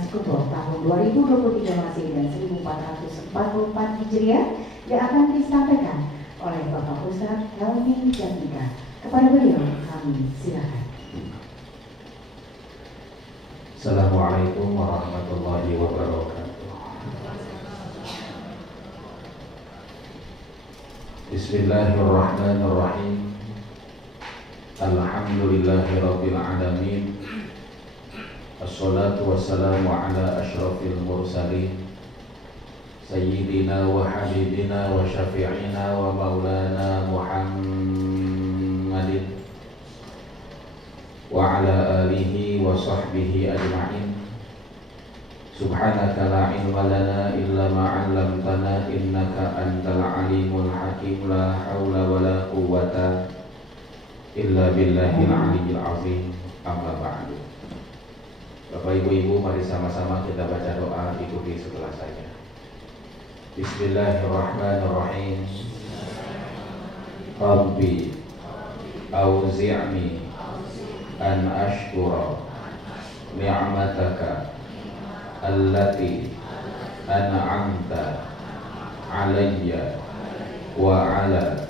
Sekuto tahun 2023 Masehi dan 1444 Hijriah yang akan disampaikan oleh Bapak Ustadz Helmi Jatika. Kepada beliau kami silakan. Assalamualaikum warahmatullahi wabarakatuh. Bismillahirrahmanirrahim. Alhamdulillahi rabbil alamin. Assalatu wassalamu ala asyrafil mursalin Sayyidina wa habibina wa syafi'ina wa maulana Muhammadin wa ala alihi wa sahbihi ajma'in. Subhanaka la ilma lana illa ma 'allamtana innaka antal alimul hakim. La haula wa la quwwata illa billahil aliyyil azim. Amma ba'du. Bapak Ibu, mari sama-sama kita baca doa, ikuti setelah saya. Bismillahirrahmanirrahim. Rabbi auzi'ni an ashkura ni'mataka allati an'amta alayya wa ala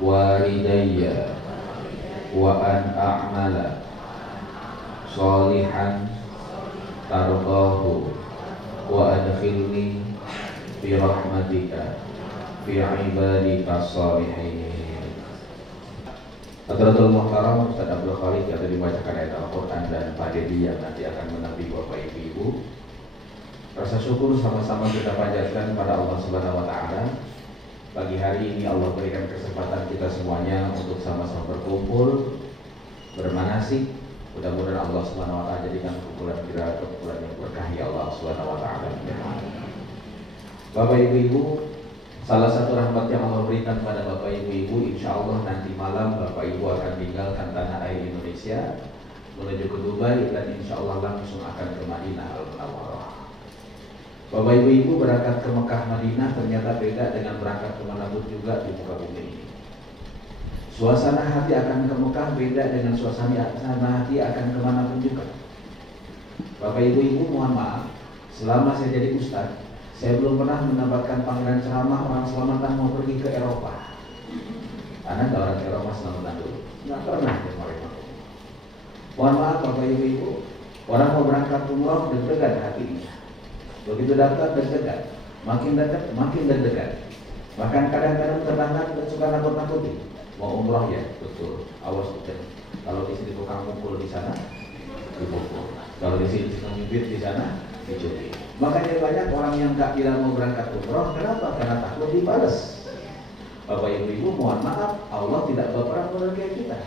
walidayya wa an a'mala sholihan tardahu wa adkhilni fi rahmatika fi ibadika sholihin. Hadratul Muhtaram Ustaz Abdul Khaliq yang tadi membacakan ayat Al-Quran dan Pak Dedi yang nanti akan menampingi Bapak Ibu. Rasa syukur sama-sama kita panjatkan pada Allah Subhanahu wa Ta'ala. Pagi hari ini Allah berikan kesempatan kita semuanya untuk sama-sama berkumpul, bermanasik. Mudah-mudahan Allah Subhanahu wa Ta'ala jadikan kumpulan kita kumpulan yang berkah ya Allah Subhanahu wa Ta'ala. Bapak Ibu, salah satu rahmat yang Allah berikan pada Bapak Ibu, insya Allah nanti malam Bapak Ibu akan tinggalkan tanah air Indonesia menuju ke Dubai dan insya Allah langsung akan ke Madinah Al-Munawwarah. Bapak Ibu berangkat ke Mekah Madinah ternyata beda dengan berangkat ke manapun juga di muka bumi ini. Suasana hati akan ke Mekah beda dengan suasana hati akan ke manapun juga. Bapak Ibu mohon maaf, selama saya jadi ustadz, saya belum pernah mendapatkan panggilan ceramah orang selamatan mau pergi ke Eropa. Karena ada orang Eropa selamatan dulu, nggak pernah kemarin. Mohon maaf Bapak Ibu, orang mau berangkat umroh deg-degan hatinya. Begitu daftar deg-degan, makin dekat makin deg-degan. Bahkan kadang-kadang tetangga suka nakut-nakuti. Mau umroh ya, betul. Awas betul. Kalau di sini tukang mukul di sana, dipukul. Kalau di sini tukang nyubit di sana, dicubit. Makanya banyak orang yang tak bilang mau berangkat umroh. Kenapa? Karena takut dibalas. Bapak Ibu mohon maaf, Allah tidak berperang kayak kita.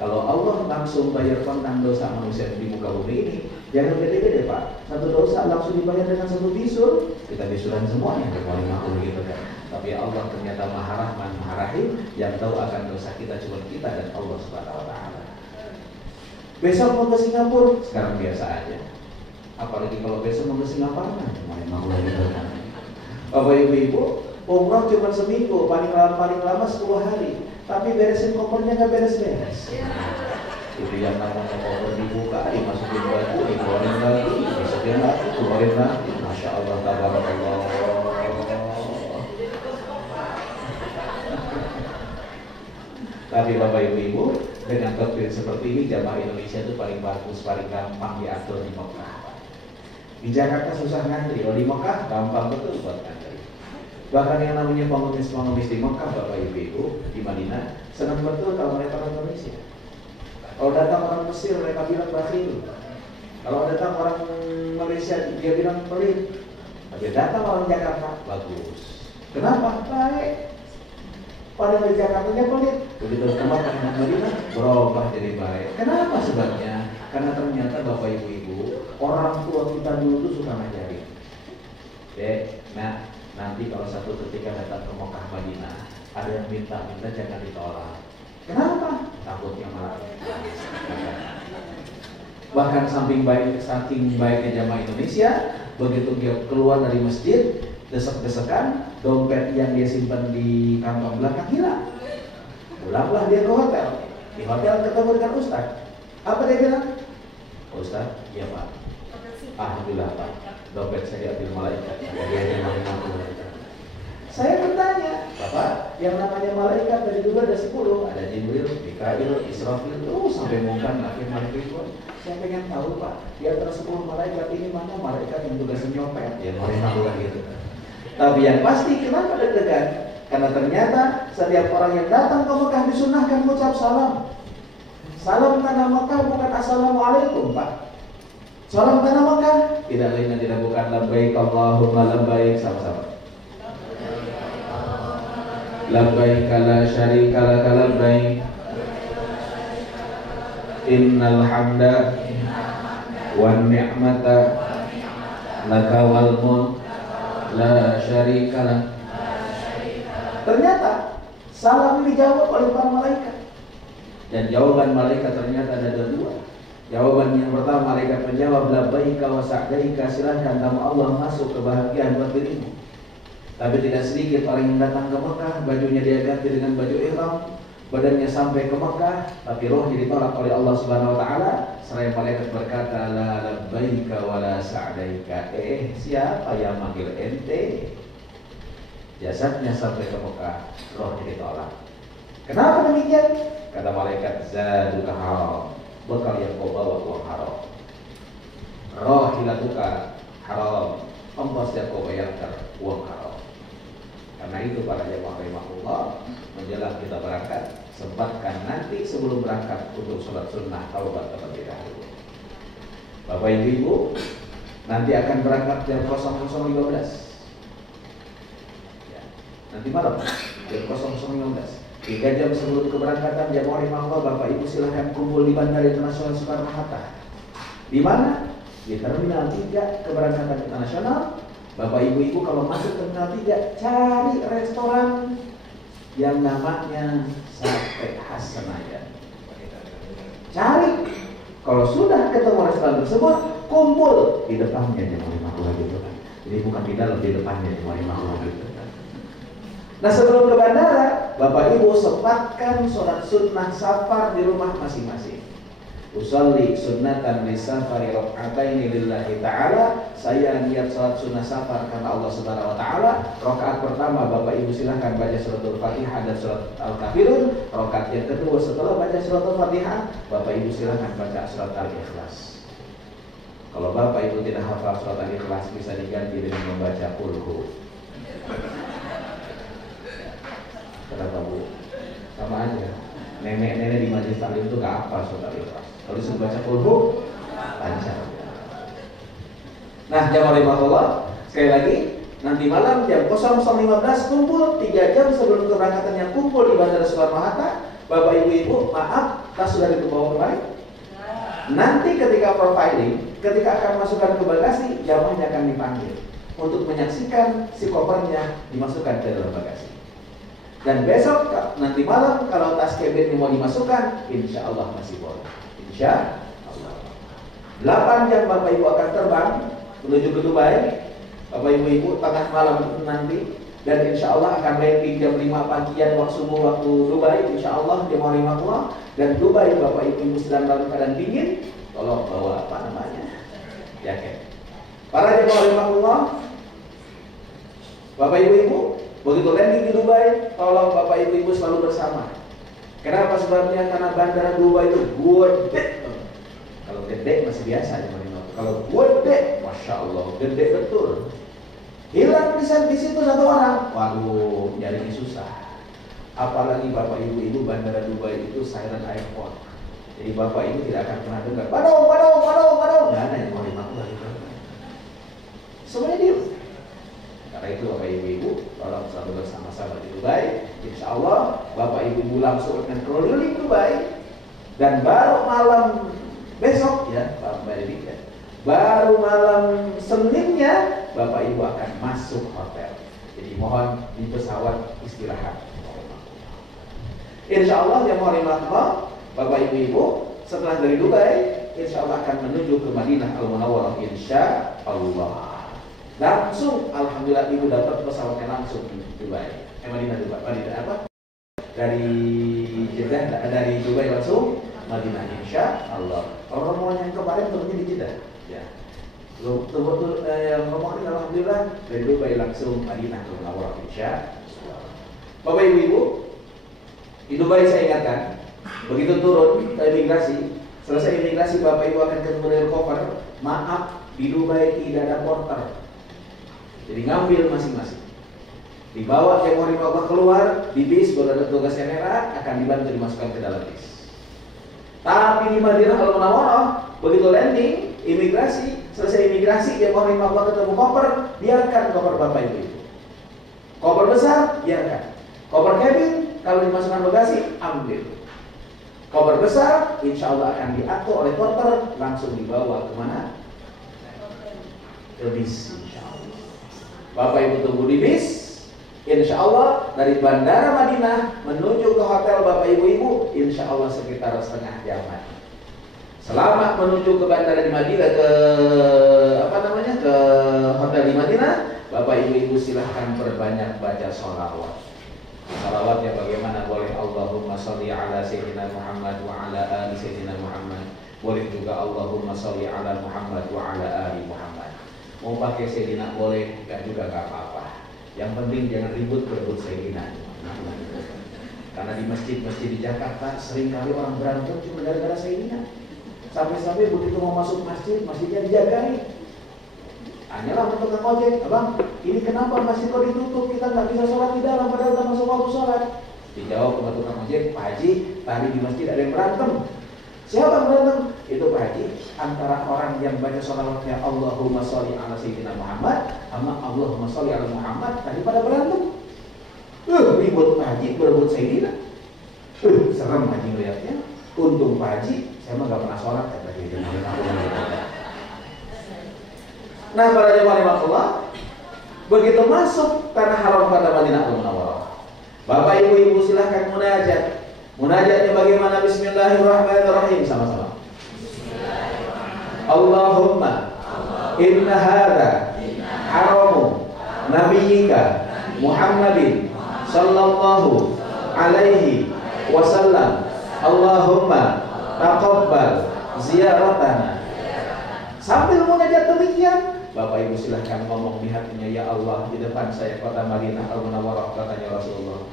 Kalau Allah langsung bayar tentang dosa manusia di muka bumi ini, jangan gede-gede Pak. Satu dosa langsung dibayar dengan satu bisul, kita bisulan semuanya kecuali makhluk gitu kan. Tapi Allah ternyata Maha Rahman, Maha Rahim, yang tahu akan dosa kita cuma kita dan Allah Subhanahu wa Ta'ala. Besok mau ke Singapura, sekarang biasa aja. Apalagi kalau besok mau ke Singapura, main makhluk gitu kan. Bapak Ibu, umroh cuma seminggu, paling lama 10 hari. Tapi beresin kopernya nggak beres-beres. Itu yang namanya koper dibuka, dimasukin baju, dikeluarin lagi, dimasukin lagi, keluarin lagi. Masya Allah, tabarakallah. Tapi Bapak Ibu, dengan doktrin seperti ini jamaah Indonesia itu paling bagus, paling gampang diatur di Mekah. Di Jakarta susah ngantri, kalau di Mekah gampang betul buat ngantri. Bahkan yang namanya pengemis-pengemis di Mekah, Bapak Ibu, di Madinah, senang betul kalau mereka orang Indonesia. Kalau datang orang Mesir, mereka bilang bakhil. Kalau datang orang Malaysia, dia bilang pelit. Tapi datang orang Jakarta, bagus. Kenapa? Baik. Padahal di Jakartanya pelit. Begitu tempat di Madinah, berubah jadi baik. Kenapa sebabnya? Karena ternyata Bapak Ibu, orang tua kita dulu tuh suka ngajarin. Nanti kalau satu ketika datang ke Mekah Madinah, ada yang minta jangan ditolak. Kenapa? Takutnya malah. Bahkan saking baiknya jamaah Indonesia, begitu dia keluar dari masjid, desek-desekan, dompet yang dia simpan di kantong belakang hilang. Pulanglah dia ke hotel. Di hotel ketemu dengan Ustaz. Apa dia bilang? Ustaz, iya Pak. Alhamdulillah Pak, dompet saya diambil malaikat. Saya bertanya, Bapak, yang namanya malaikat dari dulu ada 10, ada Jibril, Mikail, Israfil, terus sampai Munkar, Nakir, Malaikat. Saya pengen tahu Pak, di antara 10 malaikat ini mana malaikat yang tugasnya nyopet? Ya malaikat bukan gitu. Tapi yang pasti kenapa deg-degan? Karena ternyata setiap orang yang datang ke Mekah disunahkan mengucap salam. Salam tanah Mekah bukan assalamualaikum Pak. Salam tanah Mekah tidak lain dan tidak bukan labbaik Allahumma labbaik, sama-sama. Labbaik la syarika lak labbaik innal hamda wan ni'mata laka wal mulk la syarika lak. Ternyata salam dijawab oleh para malaikat. Dan jawaban malaikat ternyata ada dua. Jawaban yang pertama, malaikat menjawab labbaika wa sa'daika, silahkan nama Allah masuk kebahagiaan buat dirimu. Tapi tidak sedikit orang yang datang ke Mekah, bajunya dia ganti dengan baju ihram, badannya sampai ke Mekah, tapi rohnya ditolak oleh Allah Subhanahu wa taala. Seraya malaikat berkata, la labbaika wa la sa'daika. Siapa yang manggil ente? Jasadnya sampai ke Mekah, rohnya ditolak. Kenapa demikian? Kata malaikat, zaduka haram, bekal yang kau bawa uang haram. Rohilatuka haram, ongkos yang kau bayarkan uang haram. Karena itu para jemaah rahimahullah, menjelang kita berangkat, sempatkan nanti sebelum berangkat untuk sholat sunnah taubat terlebih dahulu. Bapak Ibu, nanti akan berangkat jam 00.15. Ya, nanti malam jam 00.15. 3 jam sebelum keberangkatan jemaah rahimahullah, Bapak Ibu silahkan kumpul di Bandara Internasional Soekarno-Hatta. Di mana? Di Terminal 3 keberangkatan internasional. Bapak Ibu kalau masuk Terminal 3, cari restoran yang namanya Sate Khas Senayan. Cari. Kalau sudah ketemu restoran tersebut, kumpul di depannya jemaah rahimahullah gitu kan. Jadi bukan di dalam, di depannya jemaah rahimahullah gitu. Nah sebelum ke bandara, Bapak Ibu sempatkan sholat sunnah safar di rumah masing-masing. Usolli sunnatan li safari raka'ataini lillahi ta'ala. Saya niat sholat sunnah safar karena Allah Subhanahu wa taala. Rakaat pertama Bapak Ibu silahkan baca suratul Fatihah dan surat Al-Kafirun. Rakaat yang kedua setelah baca surat Al-Fatihah, Bapak Ibu silahkan baca surat Al-Ikhlas. Kalau Bapak Ibu tidak hafal surat Al-Ikhlas, bisa diganti dengan membaca Qul. Kenapa Bu? Sama aja. Nenek-nenek di majelis taklim itu gak apa surat Al-Ikhlas. Kalau disuruh baca Qul lancar. Nah, jamaah rahimahullah, sekali lagi nanti malam jam 00.15 kumpul 3 jam sebelum keberangkatan yang kumpul di Bandara Soekarno-Hatta. Bapak Ibu, maaf, tas sudah dibawa kemarin. Nanti ketika profiling, ketika akan masukkan ke bagasi, jamaahnya akan dipanggil untuk menyaksikan si kopernya dimasukkan ke dalam bagasi. Dan besok nanti malam kalau tas cabin mau dimasukkan, insya Allah masih boleh. Insya Allah. 8 jam Bapak Ibu akan terbang menuju ke Dubai. Bapak Ibu tengah malam nanti, dan insya Allah akan landing jam 5 pagian waktu Dubai. Insya Allah jemaah rahimahullah. Dan Dubai Bapak Ibu sedang dalam keadaan dingin, tolong bawa apa namanya? Jaket. Para jemaah rahimahullah, Bapak Ibu, begitu landing di Dubai, tolong Bapak Ibu selalu bersama. Kenapa sebabnya? Karena bandara Dubai itu gede. Kalau gede masih biasa aja. Kalau gede, masya Allah, gede betul. Hilang di situ satu orang, waduh, nyarinya susah. Apalagi Bapak Ibu bandara Dubai itu silent airport. Jadi Bapak Ibu tidak akan pernah dengar badong. Nggak ada yang mau dimakan. Semuanya diam. Karena itu Bapak Ibu, tolong selalu bersama-sama di Dubai. Insya Allah Bapak Ibu langsung akan keliling Dubai. Dan baru malam besok ya, Pak Mbak, baru malam Seninnya Bapak Ibu akan masuk hotel. Jadi mohon di pesawat istirahat. Insya Allah yang mau rahimahullah, Bapak Ibu setelah dari Dubai, insya Allah akan menuju ke Madinah Al-Munawwarah. Insya Allah. Langsung, alhamdulillah Ibu dapat pesawatnya langsung di Dubai. Madinah apa? Dari Jeddah, dari Dubai langsung Madinah, insya Allah. Kalau rombongan yang kemarin turunnya di Jeddah, ya. Betul-betul ngomongin alhamdulillah dari Dubai langsung Madinah ke Munawwarah insya. Bapak Ibu, di Dubai saya ingatkan, begitu turun ke imigrasi, selesai imigrasi Bapak Ibu akan ketemu koper. Maaf, di Dubai tidak ada porter. Jadi ngambil masing-masing. Dibawa yang mau Allah keluar di bis, baru ada tugasnya merah, akan dibantu dimasukkan ke dalam bis. Tapi di Madinah Al-Munawwarah, begitu landing, imigrasi, selesai imigrasi, dia mau Allah ketemu koper, biarkan koper Bapak Ibu. Koper besar, biarkan. Koper cabin, kalau dimasukkan bagasi, ambil. Koper besar, insya Allah akan diatur oleh porter, langsung dibawa kemana? Ke bis, insya Allah. Bapak Ibu tunggu di bis, insya Allah dari Bandara Madinah menuju ke hotel Bapak Ibu, insya Allah sekitar setengah jam. Selamat menuju ke bandara di Madinah, ke hotel di Madinah, Bapak Ibu silahkan berbanyak baca sholawat. Sholawatnya bagaimana? Boleh Allahumma sholli ala Sayyidina Muhammad wa ala ali Sayyidina Muhammad. Boleh juga Allahumma sholli ala Muhammad wa ala ali Muhammad. Mau pakai Sayyidina boleh, enggak juga enggak apa-apa. Yang penting jangan ribut berebut Sayyidina. Karena di masjid-masjid di Jakarta seringkali orang berantem cuma gara-gara Sayyidina. Sampai-sampai begitu mau masuk masjid, masjidnya dijagai. Tanyalah untuk tukang ojek, abang, ini kenapa masjid kok ditutup? Kita nggak bisa sholat di dalam, padahal udah masuk waktu sholat. Dijawab sama tukang ojek, Pak Haji, tadi di masjid ada yang berantem. Siapa yang berantem? Itu Pak Haji, antara orang yang baca sholawatnya Allahumma sholli ala Sayyidina Muhammad sama Allahumma sholli ala Muhammad, tadi pada berantem. Ribut Pak Haji, berebut Sayyidina. Serem Haji melihatnya. Untung Pak Haji, saya mah gak pernah sholat kata dia. Nah, para jemaah Allah, begitu masuk tanah haram pada Madinah Al-Munawwarah, Bapak Ibu silahkan munajat. Munajatnya bagaimana? Bismillahirrahmanirrahim, sama-sama. Allahumma inna hadza haramu nabiyyika Muhammadin sallallahu alaihi wasallam. Allahumma taqabbal ziyaratana. Sambil munajat demikian, Bapak Ibu silahkan ngomong di hatinya, ya Allah, di depan saya kota Madinah Al-Munawwarah, katanya Rasulullah.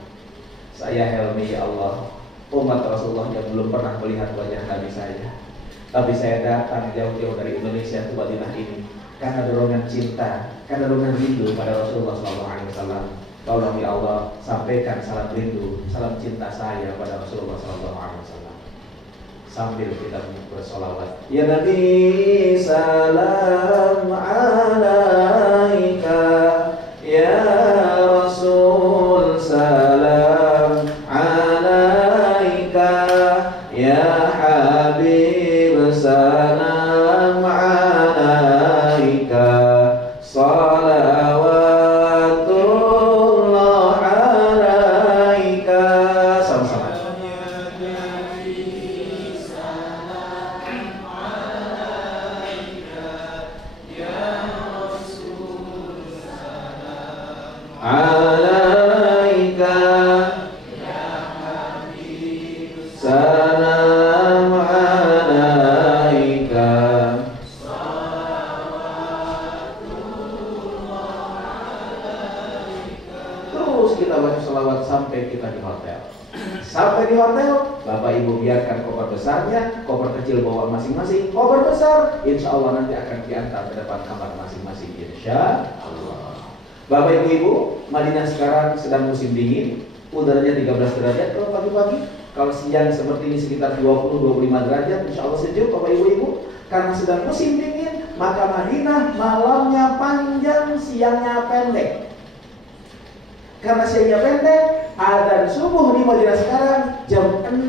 Saya Helmi, ya Allah, umat Rasulullah yang belum pernah melihat wajah Nabi saya. Tapi saya datang jauh-jauh dari Indonesia ke Madinah ini karena dorongan cinta, karena dorongan rindu pada Rasulullah SAW. Tolong ya Allah, sampaikan salam rindu, salam cinta saya pada Rasulullah SAW. Sambil kita bersolawat, ya Nabi salam alaika, ya Rasul salam alaika, ya Habib salam alaika, salawatullah alaika. Sama-sama. Alaika ya Habib salam alaika, salawatullah alaika. Terus kita baca selawat sampai kita di hotel. Sampai di hotel, Bapak Ibu biarkan koper besarnya, koper kecil bawa masing-masing. Koper besar, insya Allah nanti akan diantar ke depan kamar masing-masing, insya Allah. Bapak Ibu, Madinah sekarang sedang musim dingin, udaranya 13 derajat kalau pagi-pagi. Kalau siang seperti ini sekitar 20-25 derajat, insya Allah sejuk Bapak Ibu. Karena sedang musim dingin, maka Madinah malamnya panjang, siangnya pendek. Karena siangnya pendek, adzan subuh di Madinah sekarang jam 6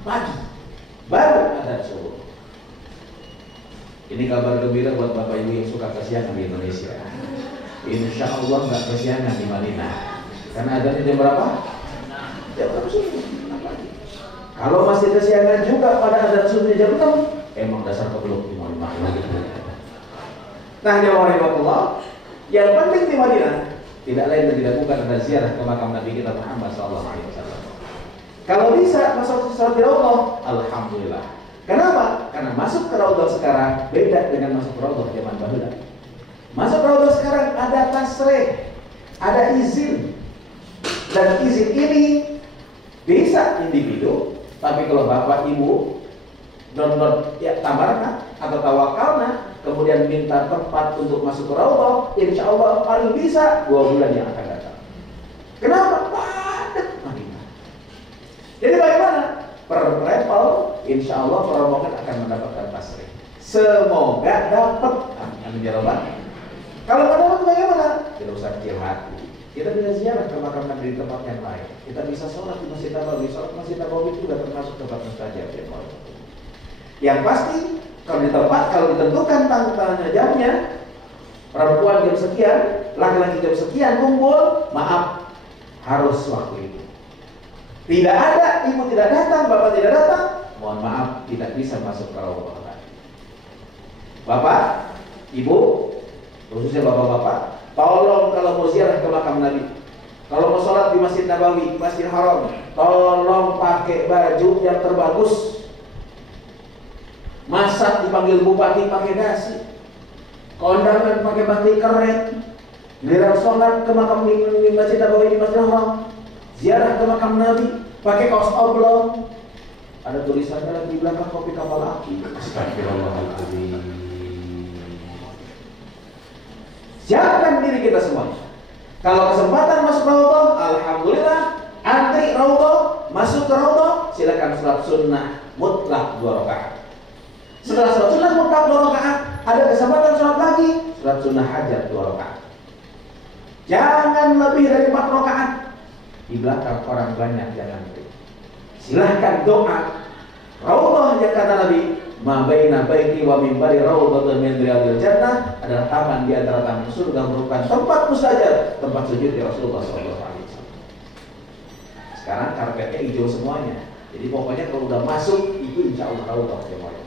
pagi baru adzan subuh. Ini kabar gembira buat Bapak Ibu yang suka kesiangan di Indonesia. Insya Allah nggak kesiangan di Madinah. Karena adanya jam berapa? Jam 6 subuh. Kalau masih kesiangan juga pada adzan subuh jam 6, emang dasar keblok di Madinah. Nah, jemaah Allah, yang penting di Madinah tidak lain dan tidak bukan adalah ziarah ke makam Nabi kita Muhammad SAW. Kalau bisa masuk sholat di Allah, alhamdulillah. Kenapa? Karena masuk ke raudhah sekarang beda dengan masuk ke raudhah zaman bahula. Masuk ke raudhah sekarang ada tasrih, ada izin. Dan izin ini bisa individu, tapi kalau bapak ibu download ya tabarna atau tawakalna, kemudian minta tempat untuk masuk ke raudhah, insya Allah paling bisa 2 bulan yang akan datang. Kenapa? Padat Madinah. Jadi bagaimana? Per level, insya Allah rombongan akan mendapatkan tasrih. Semoga dapat. Amin ya Rabbal. Kalau nggak dapat bagaimana? Tidak usah kecil hati. Kita bisa ziarah ke makam Nabi di tempat yang lain. Kita bisa sholat di Masjid Nabawi. Sholat Masjid Nabawi itu sudah termasuk tempat mustajab ya. Yang pasti kalau di tempat, kalau ditentukan tanggalnya jamnya, perempuan jam sekian, laki-laki jam sekian kumpul, maaf, harus waktu itu. Tidak ada, ibu tidak datang, bapak tidak datang, mohon maaf, tidak bisa masuk ke raudhah. Bapak, ibu, khususnya bapak-bapak, tolong kalau mau ziarah ke makam Nabi, kalau mau sholat di Masjid Nabawi, Masjid Haram, tolong pakai baju yang terbagus. Masak dipanggil bupati pakai dasi, kondangan pakai batik keren, giliran sholat ke makam di Masjid Nabawi di Masjid Haram, ziarah ke makam Nabi pakai kaos oblong, ada tulisannya lagi di belakang kopi kapal api. Astagfirullahaladzim. Siapkan diri kita semuanya. Kalau kesempatan masuk raudhah, alhamdulillah. Antri raudhah, masuk ke raudhah, silakan sholat sunnah mutlak 2 rakaat. Setelah sholat sunnah mutlak 2 rakaat, ada kesempatan sholat lagi, sholat sunnah hajat 2 rakaat. Jangan lebih dari 4 rakaat. Di belakang orang banyak jangan. Silahkan doa. Raudhah yang kata Nabi, ma baina baiti wa minbari raudhatun min riyadil jannah, adalah taman di antara taman surga, merupakan tempat mustajab, tempat sujud di Rasulullah SAW. Sekarang karpetnya hijau semuanya. Jadi pokoknya kalau udah masuk itu insya Allah raudhah semuanya.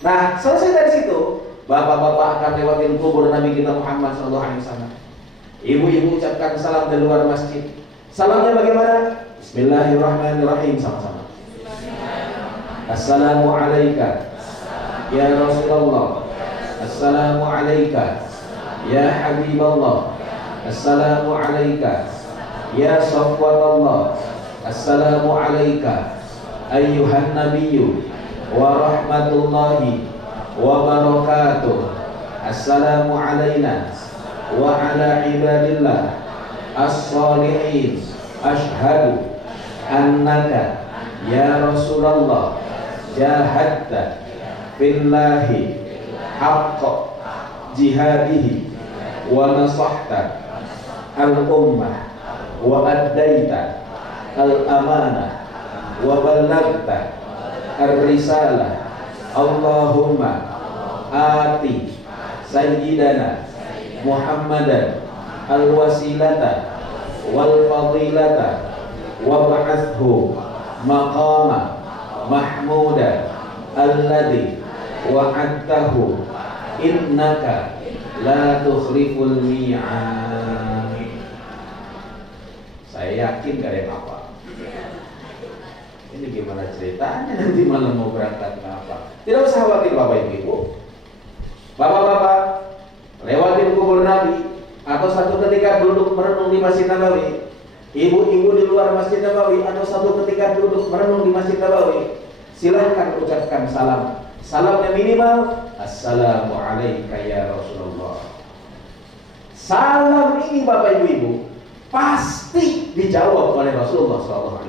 Nah, selesai dari situ, bapak-bapak akan lewatin kubur Nabi kita Muhammad SAW. Ibu-ibu ucapkan salam dari luar masjid. Salamnya bagaimana? Bismillahirrahmanirrahim, sama-sama. Assalamu alayka ya Rasulullah. Assalamu alayka ya Habiballah. Assalamu alayka ya Safwatallah. Assalamu alayka ayyuhan nabiyyu wa rahmatullahi wa barakatuh. Assalamu alayna wa ala ibadillah as-salihin. Ashhadu annaka ya Rasulullah jahadta fillahi haqqa jihadihi wa nasahta al-ummah wa addaita al-amanah wa ballagta ar-risalah. Allahumma ati sayyidana Muhammadan al-wasilata wal fadilata wa ba'athu maqama mahmuda alladhi wa'adtahu innaka la tukhliful mi'ad. Saya yakin gak ada yang apa. Ini gimana ceritanya nanti malam mau berangkat apa? Tidak usah khawatir Bapak Ibu. Bapak-bapak lewatin kubur Nabi, atau satu ketika duduk merenung di Masjid Nabawi. Ibu-ibu di luar Masjid Nabawi, atau satu ketika duduk merenung di Masjid Nabawi, silahkan ucapkan salam. Salamnya minimal, assalamu alayka ya Rasulullah. Salam ini Bapak Ibu pasti dijawab oleh Rasulullah SAW.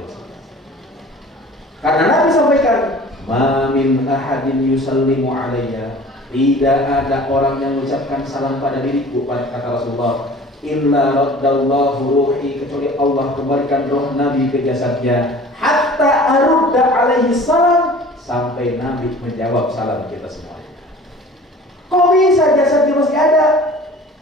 Karena Nabi sampaikan, ma min ahadin yusallimu alayya, tidak ada orang yang mengucapkan salam pada diriku, kata Rasulullah, illa raddallahu ruhi, kecuali Allah kembalikan roh Nabi ke jasadnya, hatta arudda alaihi salam, sampai Nabi menjawab salam kita semuanya. Kok bisa jasadnya masih ada?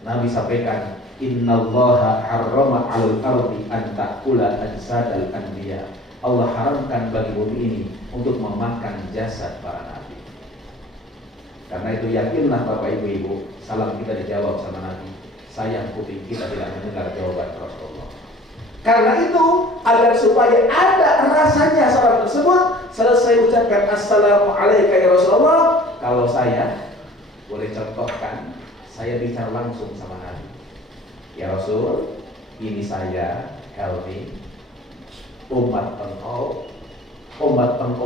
Nabi sampaikan, innallaha harrama 'alal ardi an ta'kula ajsadal anbiya. Allah haramkan bagi bumi ini untuk memakan jasad para nabi. Karena itu yakinlah Bapak Ibu, salam kita dijawab sama Nabi. Sayang kuping kita tidak mendengar jawaban Rasulullah. Karena itu, agar supaya ada rasanya salam tersebut, selesai ucapkan Assalamualaikum ya Rasulullah. Kalau saya boleh contohkan, saya bicara langsung sama Nabi. Ya Rasul, ini saya Helmi, umat engkau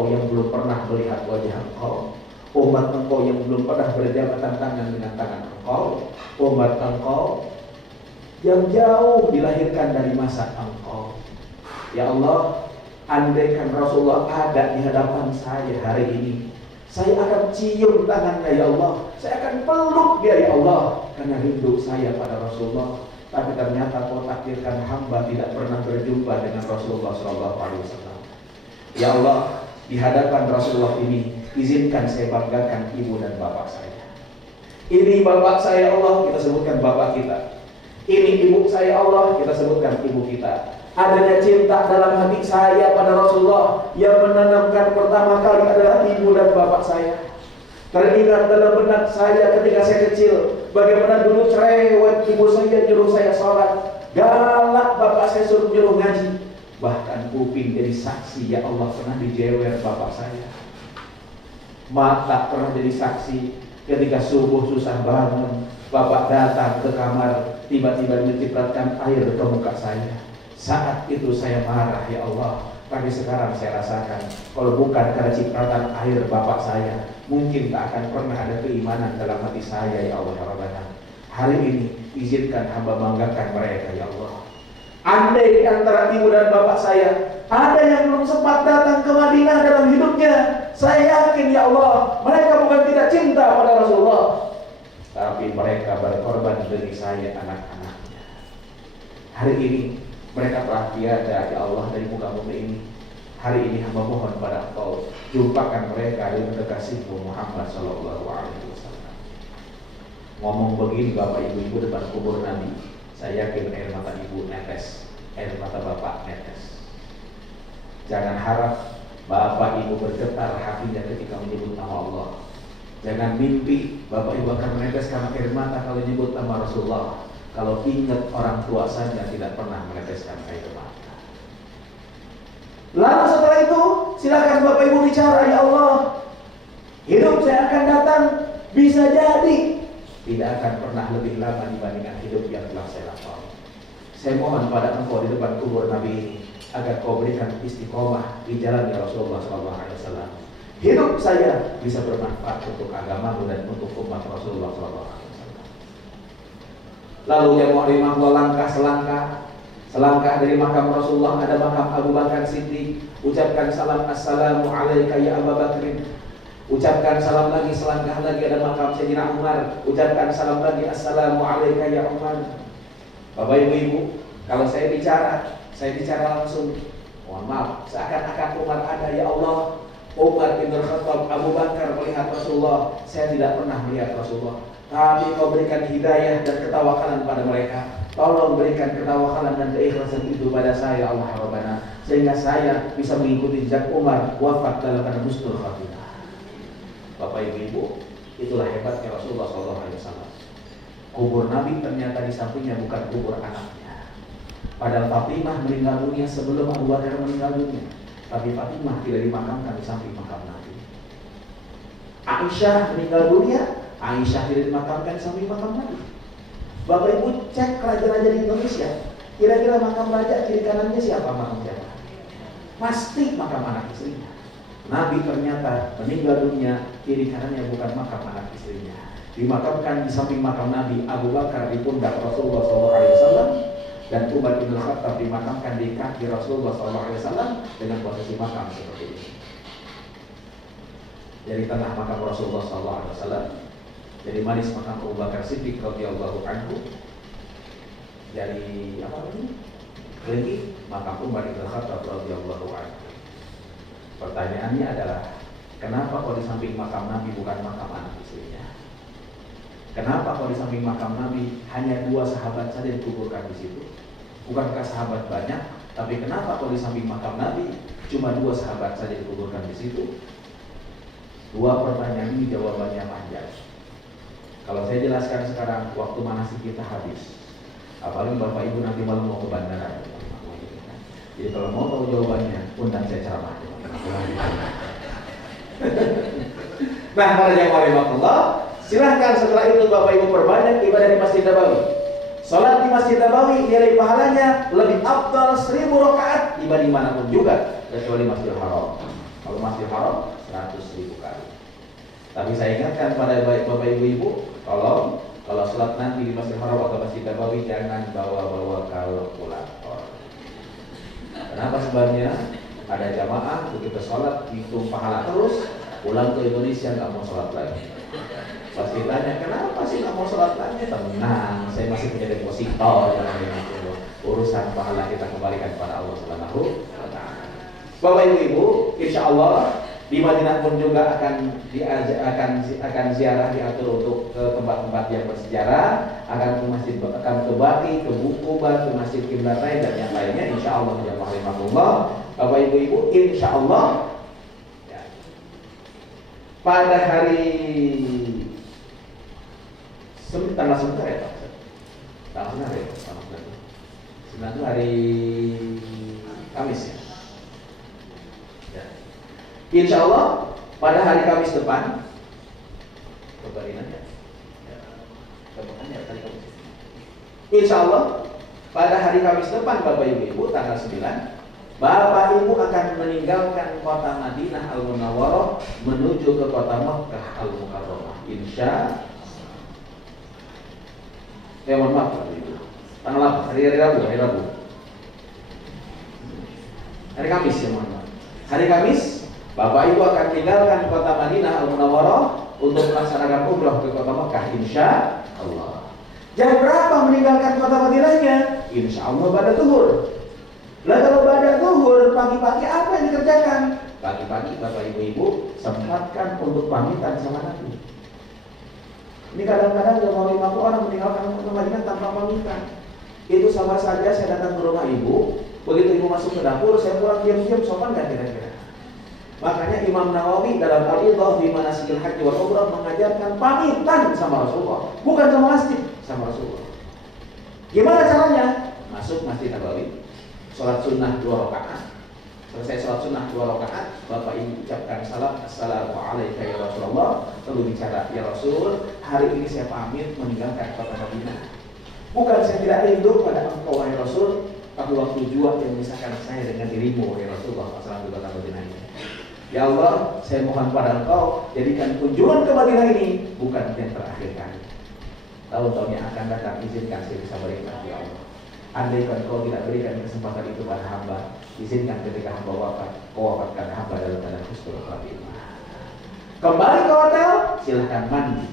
yang belum pernah melihat wajah engkau, umat engkau yang belum pernah berjabatan tangan dengan tangan engkau, umat engkau yang jauh dilahirkan dari masa engkau. Ya Allah, andaikan Rasulullah ada di hadapan saya hari ini, saya akan cium tangannya ya Allah, saya akan peluk dia ya Allah, karena rindu saya pada Rasulullah. Tapi ternyata kau takdirkan hamba tidak pernah berjumpa dengan Rasulullah SAW. Ya Allah, di hadapan Rasulullah ini, izinkan saya banggakan ibu dan bapak saya. Ini bapak saya Allah, kita sebutkan bapak kita. Ini ibu saya Allah, kita sebutkan ibu kita. Adanya cinta dalam hati saya pada Rasulullah, yang menanamkan pertama kali adalah ibu dan bapak saya. Teringat dalam benak saya ketika saya kecil, bagaimana dulu cerewet ibu saya nyuruh saya sholat, galak bapak saya suruh nyuruh ngaji. Bahkan kuping jadi saksi, ya Allah, pernah dijewer bapak saya. Mata pernah jadi saksi ketika subuh susah bangun, bapak datang ke kamar, tiba-tiba mencipratkan air ke muka saya. Saat itu saya marah, ya Allah. Tapi sekarang saya rasakan, kalau bukan karena cipratan air bapak saya, mungkin tak akan pernah ada keimanan dalam hati saya, ya Allah ya Rabbana. Hari ini izinkan hamba banggakan mereka, ya Allah. Andai di antara ibu dan bapak saya ada yang belum sempat datang ke Madinah dalam hidupnya, saya yakin ya Allah, mereka bukan tidak cinta pada Rasulullah, tapi mereka berkorban demi saya, anak-anaknya. Hari ini mereka telah tiada, ya Allah, dari muka bumi ini. Hari ini hamba mohon pada Engkau, jumpakan mereka dengan kekasihmu Muhammad SAW. Ngomong begini bapak ibu-ibu depan kubur Nabi, saya yakin air mata ibu netes, air mata bapak netes. Jangan harap bapak ibu bergetar hatinya ketika menyebut nama Allah. Jangan mimpi bapak ibu akan menetes karena air mata kalau menyebut nama Rasulullah. Kalau ingat orang tua saja tidak pernah meneteskan air mata. Lalu setelah itu silakan bapak ibu bicara, ya Allah, hidup saya akan datang bisa jadi tidak akan pernah lebih lama dibandingkan hidup yang telah saya lampaui. Saya mohon pada Engkau di depan kubur Nabi ini, agar Kau berikan istiqomah di jalan Rasulullah SAW. Hidup saya bisa bermanfaat untuk agamamu dan untuk umat Rasulullah SAW. Lalu yang mohon langkah selangkah dari makam Rasulullah ada makam Abu Bakar Siddiq. Ucapkan salam Assalamualaikum ya Abu Bakrin. Ucapkan salam lagi, selangkah lagi ada makam Sayyidina Umar. Ucapkan salam lagi Assalamualaikum ya Umar. Bapak ibu-ibu, kalau saya bicara langsung. Mohon maaf, seakan-akan Umar ada, ya Allah. Umar bin Khattab, Abu Bakar melihat Rasulullah, saya tidak pernah melihat Rasulullah. Tapi Kau berikan hidayah dan ketawakalan pada mereka. Tolong berikan ketawakalan dan keikhlasan itu pada saya, Allah Rabbana, sehingga saya bisa mengikuti jejak Umar wafat dalam keadaan husnul khatimah. Bapak ibu-ibu, itulah hebatnya Rasulullah SAW. Kubur Nabi ternyata di sampingnya bukan kubur anaknya. Padahal Fatimah meninggal dunia sebelum Abu Bakar meninggal dunia, tapi Fatimah tidak dimakamkan di samping makam Nabi. Aisyah meninggal dunia, Aisyah tidak dimakamkan di samping makam Nabi. Bapak ibu cek raja-raja di Indonesia, kira-kira makam raja kiri kanannya siapa, makam siapa? Pasti makam anak istrinya. Nabi ternyata meninggal dunia, kiri kanannya bukan makam anak istrinya. Dimakamkan di samping makam Nabi, Abu Bakar di pundak Rasulullah SAW, dan Umar bin Khattab dimakamkan di kaki Rasulullah SAW dengan posisi makam seperti ini. Dari tengah makam Rasulullah SAW, dari manis makam Abu Bakar Siddiq radhiyallahu anhu, dari apa ini? Kelingking makam Umar bin Khattab radhiyallahu anhu. Pertanyaannya adalah, kenapa kok di samping makam Nabi bukan makam anak istrinya? Kenapa kok di samping makam Nabi hanya 2 sahabat saja dikuburkan di situ? Bukankah sahabat banyak? Tapi kenapa kok di samping makam Nabi cuma 2 sahabat saja dikuburkan di situ? 2 pertanyaan ini jawabannya panjang. Kalau saya jelaskan sekarang, waktu manasik kita habis. Apalagi Bapak Ibu nanti malam mau ke bandara. Jadi kalau mau tahu jawabannya, undang saya ceramah. Nah, para jamaah rahimakumullah, silahkan setelah itu Bapak Ibu perbanyak ibadah di Masjid Nabawi. Salat di Masjid Nabawi nilai pahalanya lebih afdal 1000 rakaat dibanding manapun juga kecuali Masjidil Haram. Kalau Masjidil Haram 100.000 kali. Tapi saya ingatkan pada Bapak Ibu, kalau salat nanti di Masjidil Haram atau Masjid Nabawi jangan bawa-bawa kalkulator. Kenapa sebabnya? Ada jamaah begitu sholat hitung pahala terus, pulang ke Indonesia nggak mau sholat lagi. Pas ditanya kenapa sih nggak mau sholat lagi? Tenang, saya masih punya deposito. Urusan pahala kita kembalikan pada Allah Subhanahu wa Ta'ala. Bapak Ibu, insya Allah di Madinah pun juga akan ziarah diatur untuk ke tempat-tempat yang bersejarah, akan ke masjid, akan ke Baqi, ke Quba, ke Masjid Qiblatain dan yang lainnya. Insya Allah ya rahimahullah. Bapak Ibu, insya Allah ya, pada hari tanggal sebentar ya Pak, tanggal sebentar ya, tanggal itu hari Kamis ya. Insya Allah pada hari Kamis depan, insya Allah pada hari Kamis depan Bapak Ibu tanggal 9, Bapak Ibu akan meninggalkan kota Madinah Al-Munawwarah menuju ke kota Makkah Al-Mukarramah. Insya mohon maaf Bapak Ibu. Tanggal apa? Hari Rabu. Hari Kamis ya mohon maaf. Hari Kamis Bapak Ibu akan tinggalkan kota Madinah Al-Munawwarah untuk melaksanakan umrah ke kota Makkah. Insya Allah. Jam berapa meninggalkan kota Madinahnya? Insya Allah pada zuhur. Lah kalau pada zuhur pagi-pagi apa yang dikerjakan? Pagi-pagi Bapak Ibu sempatkan untuk pamitan sama Nabi. Ini kadang-kadang mau orang meninggalkan Madinah tanpa pamitan. Itu sama saja saya datang ke rumah ibu, begitu ibu masuk ke dapur, saya pulang diam-diam, sopan nggak kira-kira? Makanya Imam Nawawi dalam Al-Idhah fi Manasikil Haji wal Umrah mengajarkan pamitan sama Rasulullah, bukan sama masjid, sama Rasulullah. Gimana caranya? Masuk Masjid Nabawi, sholat sunnah 2 rakaat. Selesai sholat sunnah 2 rakaat, Bapak Ibu ucapkan salam, Assalamualaikum ya Rasulullah. Lalu bicara, ya Rasul, hari ini saya pamit meninggalkan kota Madinah. Bukan saya tidak rindu pada engkau wahai Rasul, tapi waktu jua yang memisahkan saya dengan dirimu ya Rasulullah SAW di kota Madinah ini. Ya Allah, saya mohon pada engkau jadikan kunjungan ke Madinah ini bukan yang terakhir kali. Tahun-tahun yang akan datang izinkan saya bisa berikan ya Allah. Andai kan kau tidak berikan kesempatan itu pada hamba, izinkan ketika hamba wafat, kau wafatkan hamba dalam keadaan husnul khatimah. Kembali ke hotel, silahkan mandi.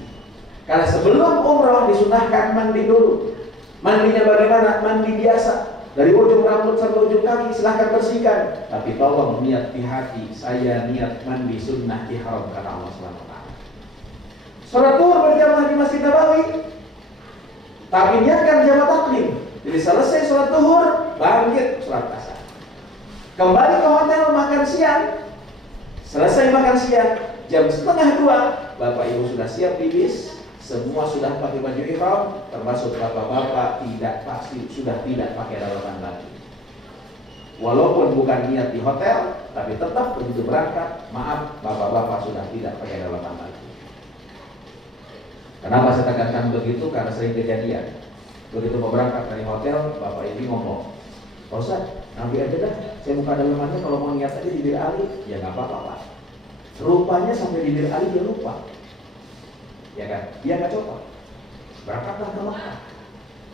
Karena sebelum umrah disunahkan mandi dulu. Mandinya bagaimana? Mandi biasa. Dari ujung rambut sampai ujung kaki silahkan bersihkan. Tapi tolong niat di hati, saya niat mandi sunnah ihram karena Allah SWT. Sholat zuhur berjamaah di Masjid Nabawi, tapi niatkan jamaah taklim. Jadi selesai sholat zuhur, bangkit sholat asar. Kembali ke hotel makan siang. Selesai makan siang, jam 1:30 Bapak Ibu sudah siap di bis. Semua sudah pakai baju ihram, termasuk bapak-bapak sudah tidak pakai dalaman lagi. Walaupun bukan niat di hotel, tapi tetap begitu berangkat, maaf bapak-bapak sudah tidak pakai dalaman lagi. Kenapa saya tekankan begitu? Karena sering kejadian. Begitu mau berangkat dari hotel, bapak ini ngomong, Pak Ustadz, nanti aja dah, saya buka dalamannya kalau mau niat aja di Bir Ali. Ya nggak apa-apa Pak. Rupanya sampai di Bir Ali dia lupa. Ya kan? Dia nggak coba. Berangkatlah ke Mekah.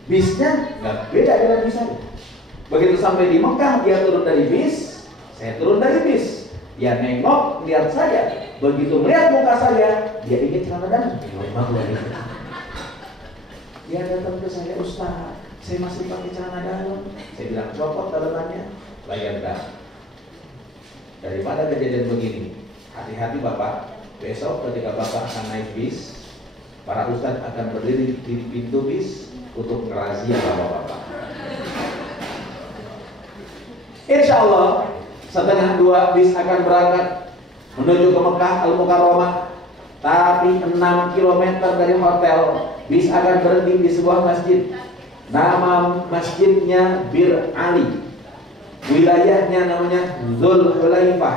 Bisnya nggak beda dengan bis saya. Begitu sampai di Mekah, dia turun dari bis, saya turun dari bis. Dia nengok, lihat saya. Begitu melihat muka saya, dia ingin celana dalam. Dia datang ke saya, Ustaz, saya masih pakai celana dalam. Saya bilang, copot dalamannya, bayar dah. Daripada kejadian begini, hati-hati Bapak. Besok ketika Bapak akan naik bis, para ustadz akan berdiri di pintu bis untuk merazia bapak-bapak. Insya Allah 1:30 bis akan berangkat menuju ke Mekah Al-Mukarramah. Tapi 6 km dari hotel, bis akan berhenti di sebuah masjid. Nama masjidnya Bir Ali. Wilayahnya namanya Dzulhulaifah.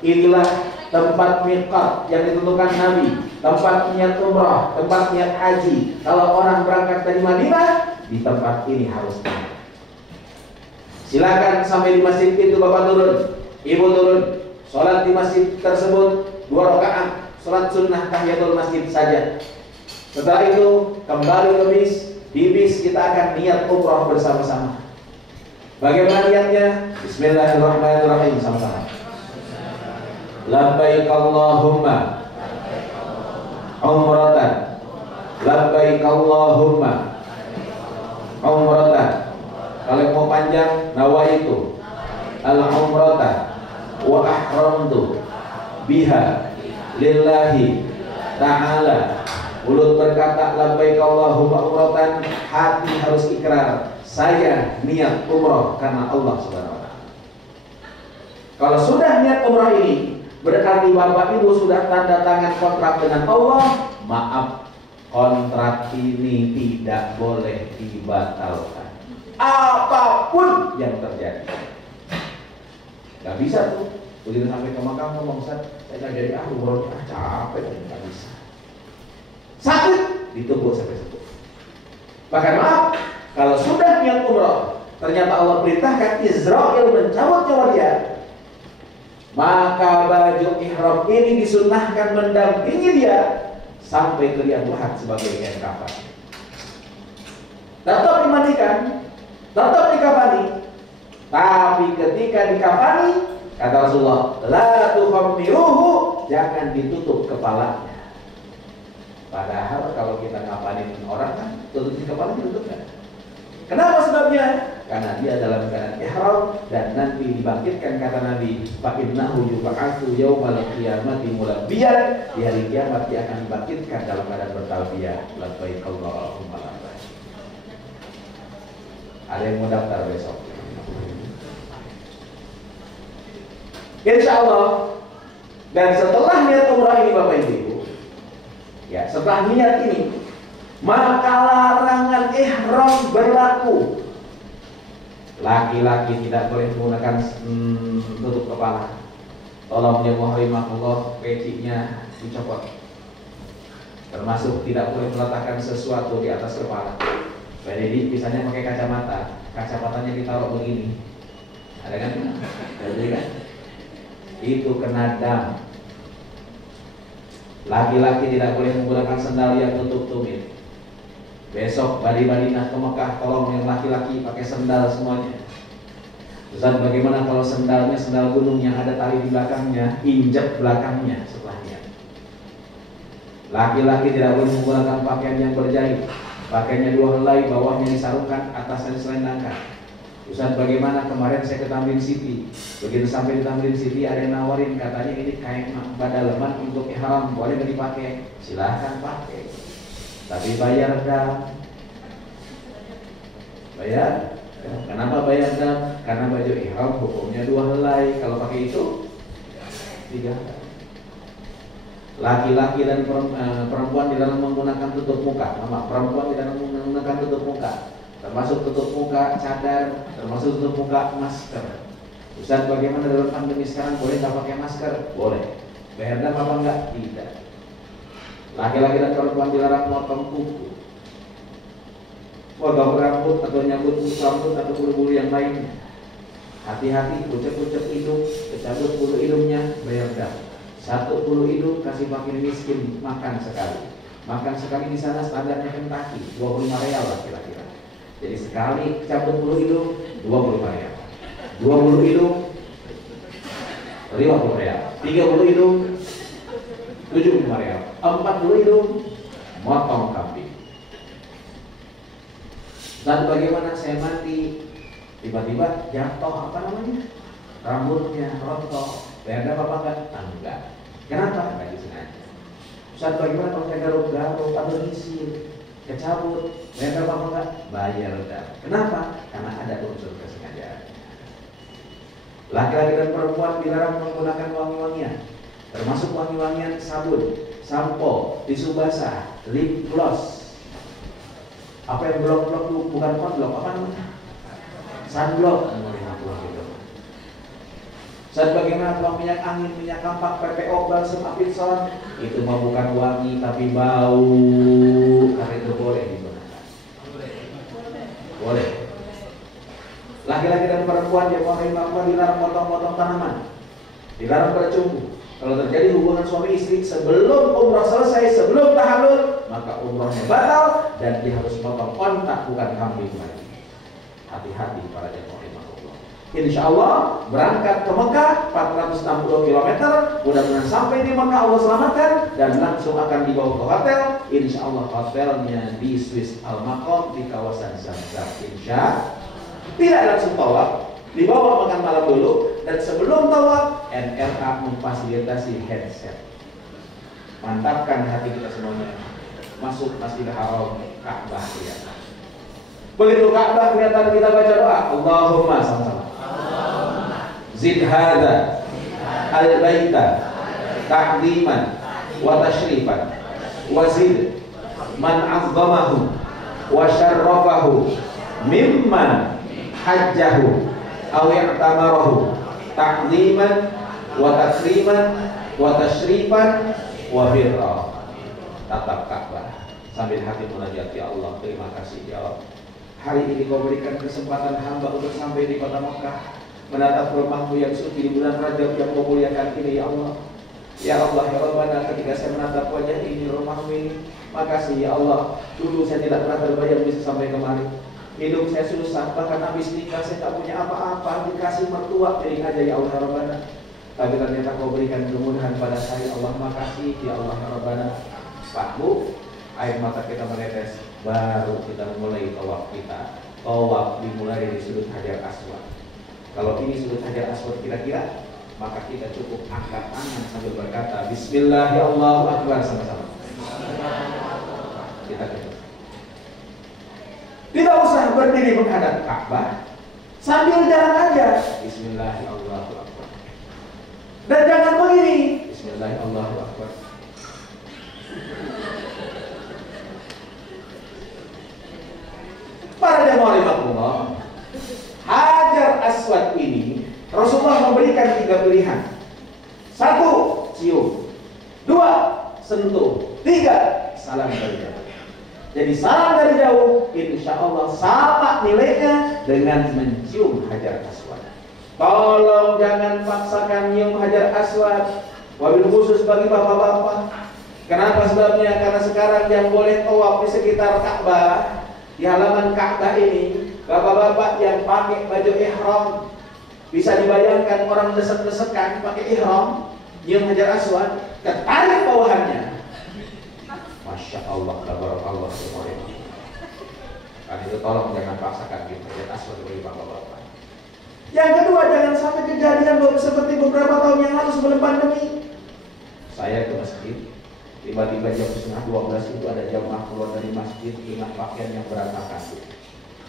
Inilah tempat miqat yang ditentukan Nabi, tempat niat umrah, tempat niat haji. Kalau orang berangkat dari Madinah, di tempat ini harus niat. Silakan sampai di masjid itu bapak turun, ibu turun, sholat di masjid tersebut 2 rakaat, sholat sunnah tahiyatul masjid saja. Setelah itu kembali ke bis, di bis kita akan niat umrah bersama-sama. Bagaimana niatnya? Bismillahirrahmanirrahim sama-sama. Labbaik Allahumma umratan, labbaik Allahumma umratan. Kalau mau panjang, nawaitu al-umrata wa ahramtu biha lillahi ta'ala. Mulut berkata labbaik Allahumma umratan, hati harus ikrar, saya niat umrah karena Allah Subhanahu wa ta'ala. Kalau sudah niat umrah ini, berarti bapak ibu sudah tanda tangan kontrak dengan Allah. Maaf, kontrak ini tidak boleh dibatalkan apapun yang terjadi. Gak bisa tuh begitu sampai ke Makkah ngomong, Ustaz, saya gak jadi umroh, capek, gak bisa. Sakit, ditunggu sampai sembuh. Bahkan maaf, kalau sudah niat umroh, ternyata Allah perintahkan Israel mencabut nyawa dia, maka baju ihram ini disunnahkan mendampingi dia sampai ke liang lahat sebagai kain kafan. Tetap dimandikan, tetap dikafani. Tapi ketika dikafani, kata Rasulullah, la tukhammiruhu, jangan ditutup kepalanya. Padahal kalau kita ngapanin orang kan tutupin kepala ditutup kan? Kenapa sebabnya? Karena dia dalam keadaan ihram dan nanti dibangkitkan, kata Nabi, fa innahu yub'atsu yaumal qiyamati mulabbiyan. Di hari kiamat dia akan dibangkitkan dalam keadaan bertalbiyah, labbaik Allahumma labbaik. Ada yang mau daftar besok? Insya Allah. Dan setelah niat umrah ini Bapak Ibu, ya, setelah niat ini, maka larangan ihram berlaku. Laki-laki tidak boleh menggunakan tutup kepala. Tolong ya muhrimahullah, pecinya dicopot. Termasuk tidak boleh meletakkan sesuatu di atas kepala. Jadi misalnya pakai kacamata, kacamatanya ditaruh begini. Ada kan? Ada kan? Itu kena dam. Laki-laki tidak boleh menggunakan sendal yang tutup tumit. Besok badi Madinah ke Mekah, tolong yang laki-laki pakai sendal semuanya. Ustaz, bagaimana kalau sendalnya sendal gunung yang ada tali di belakangnya, injek belakangnya setelahnya? Laki-laki tidak boleh menggunakan pakaian yang berjahit. Pakaiannya 2 helai, bawahnya disarungkan, atasnya diselendangkan. Ustaz, bagaimana kemarin saya ke Tamrin City, begitu sampai di Tamrin City ada yang nawarin, katanya ini kain badalaman untuk ihram, boleh nggak dipakai? Silahkan pakai, tapi bayar dam. Bayar? Kenapa bayar dam? Karena baju ihram hukumnya 2 helai, kalau pakai itu 3 helai. Laki-laki dan perempuan di dalam menggunakan tutup muka, perempuan di dalam menggunakan tutup muka, termasuk tutup muka cadar, termasuk tutup muka masker. Ustaz, bagaimana dalam pandemi sekarang, boleh nggak pakai masker? Boleh. Bayar dam apa enggak? Tidak. Laki-laki dan perempuan dilarang memotong kuku, potong rambut atau nyabut rambut atau bulu-bulu yang lainnya. Hati-hati, kucek-kucek hidung, kecabut bulu hidungnya, bayar dam. 1 bulu hidung kasih fakir miskin makan sekali. Makan sekali di sana standarnya Kentucky, 25 real lah kira-kira. Jadi sekali cabut bulu hidung 20 real. 2 bulu hidung 50 real. 3 bulu hidung 75 real. 4 bulu hidung motong kambing. Dan bagaimana saya mandi, tiba-tiba jatuh apa namanya? Rambutnya rontok. Bayar dam apa enggak? Enggak. Kenapa? Enggak disengaja. Ustaz, bagaimana kalau saya garuk-garuk atau nyisir, kecabut, bayar dam apa enggak? Bayar dam. Kenapa? Karena ada unsur kesengajaan. Laki-laki dan perempuan dilarang menggunakan wangi-wangian, termasuk wangi-wangian sabun, sampo, tisu basah, lip gloss. Apa yang blok-blok bukan konblok, apa namanya? Sunblock. gitu. Saat bagaimana tuang minyak angin, minyak kampak, PPO, balsam, Apitson, itu mah bukan wangi tapi bau. Karena itu boleh digunakan. Boleh. Laki-laki dan perempuan yang mau dilarang potong-potong tanaman, dilarang bercumbu. Kalau terjadi hubungan suami istri sebelum umrah selesai, sebelum tahallul, maka umrahnya batal dan dia harus potong ontak bukan kambing lagi. Hati-hati para jemaah rahimahullah. Insya Allah berangkat ke Mekah 460 km, mudah-mudahan sampai di Mekah Allah selamatkan dan langsung akan dibawa ke hotel. Insya Allah hotelnya di Swiss Al-Maqam di kawasan Zamzam. Insya tidak langsung tawaf, dibawa makan malam dulu, dan sebelum tawaf NRA memfasilitasi headset. Mantapkan hati kita semuanya. Masuk Masjidil Haram, Ka'bah kelihatan. Begitu Ka'bah kelihatan, kita baca doa, Allahumma sama-sama. Zid hadza al-baita ta'ziman wa tashrifan wa zid man 'azzamahu wa syarrafahu mimman hajjahu aw i'tamarahu ta'ziman wa takriman wa tashrifan wa birra. Tatap Ka'bah sambil hati munajat, ya Allah, terima kasih ya Allah. Hari ini kau berikan kesempatan hamba untuk sampai di kota Mekah, menatap rumahmu yang suci di bulan Rajab yang kau muliakan ini ya Allah. Ya Allah, ya Rabbana, ketika saya menatap wajah ini, rumahmu ini, makasih ya Allah. Dulu saya tidak pernah terbayang bisa sampai kemari. Hidup saya susah, bahkan habis nikah saya tak punya apa-apa, dikasih mertua piring aja ya Allah ya Rabbana. Tapi ternyata kau berikan kemudahan pada saya, Allah, makasih ya Allah ya Rabbana. Pak Bu, air mata kita menetes, baru kita mulai tawaf kita. Tawaf dimulai dari sudut Hajar Aswad. Kalau ini sudut Hajar Aswad kira-kira, maka kita cukup angkat tangan sambil berkata Bismillah ya Allahu Akbar sama-sama. Kita tutup. Tidak usah berdiri menghadap Ka'bah, sambil jalan aja Bismillah ya Allahu Akbar. Dan jangan begini Bismillah ya Allahu Akbar. Para jemaah rahimahullah, Hajar Aswad ini Rasulullah memberikan 3 pilihan. 1, cium. 2, sentuh. 3, salam dari jauh. Jadi salam dari jauh insya Allah sama nilainya dengan mencium Hajar Aswad. Tolong jangan paksakan nyium Hajar Aswad, wabil khusus bagi bapak-bapak. Kenapa sebabnya? Karena sekarang yang boleh tawaf di sekitar Ka'bah, di halaman Ka'bah ini, bapak-bapak yang pakai baju ihram, bisa dibayangkan orang desek-desekan pakai ihram, nyium Hajar Aswad, ketarik bawahannya. Masya Allah, tabarakallah semuanya. Kan itu tolong jangan paksakan nyium Hajar Aswad bagi bapak-bapak. Yang kedua, jangan sampai kejadian seperti beberapa tahun yang lalu sebelum pandemi. Saya ke masjid, tiba-tiba jam 11:30 itu ada jamaah keluar dari masjid dengan pakaian yang berantakan,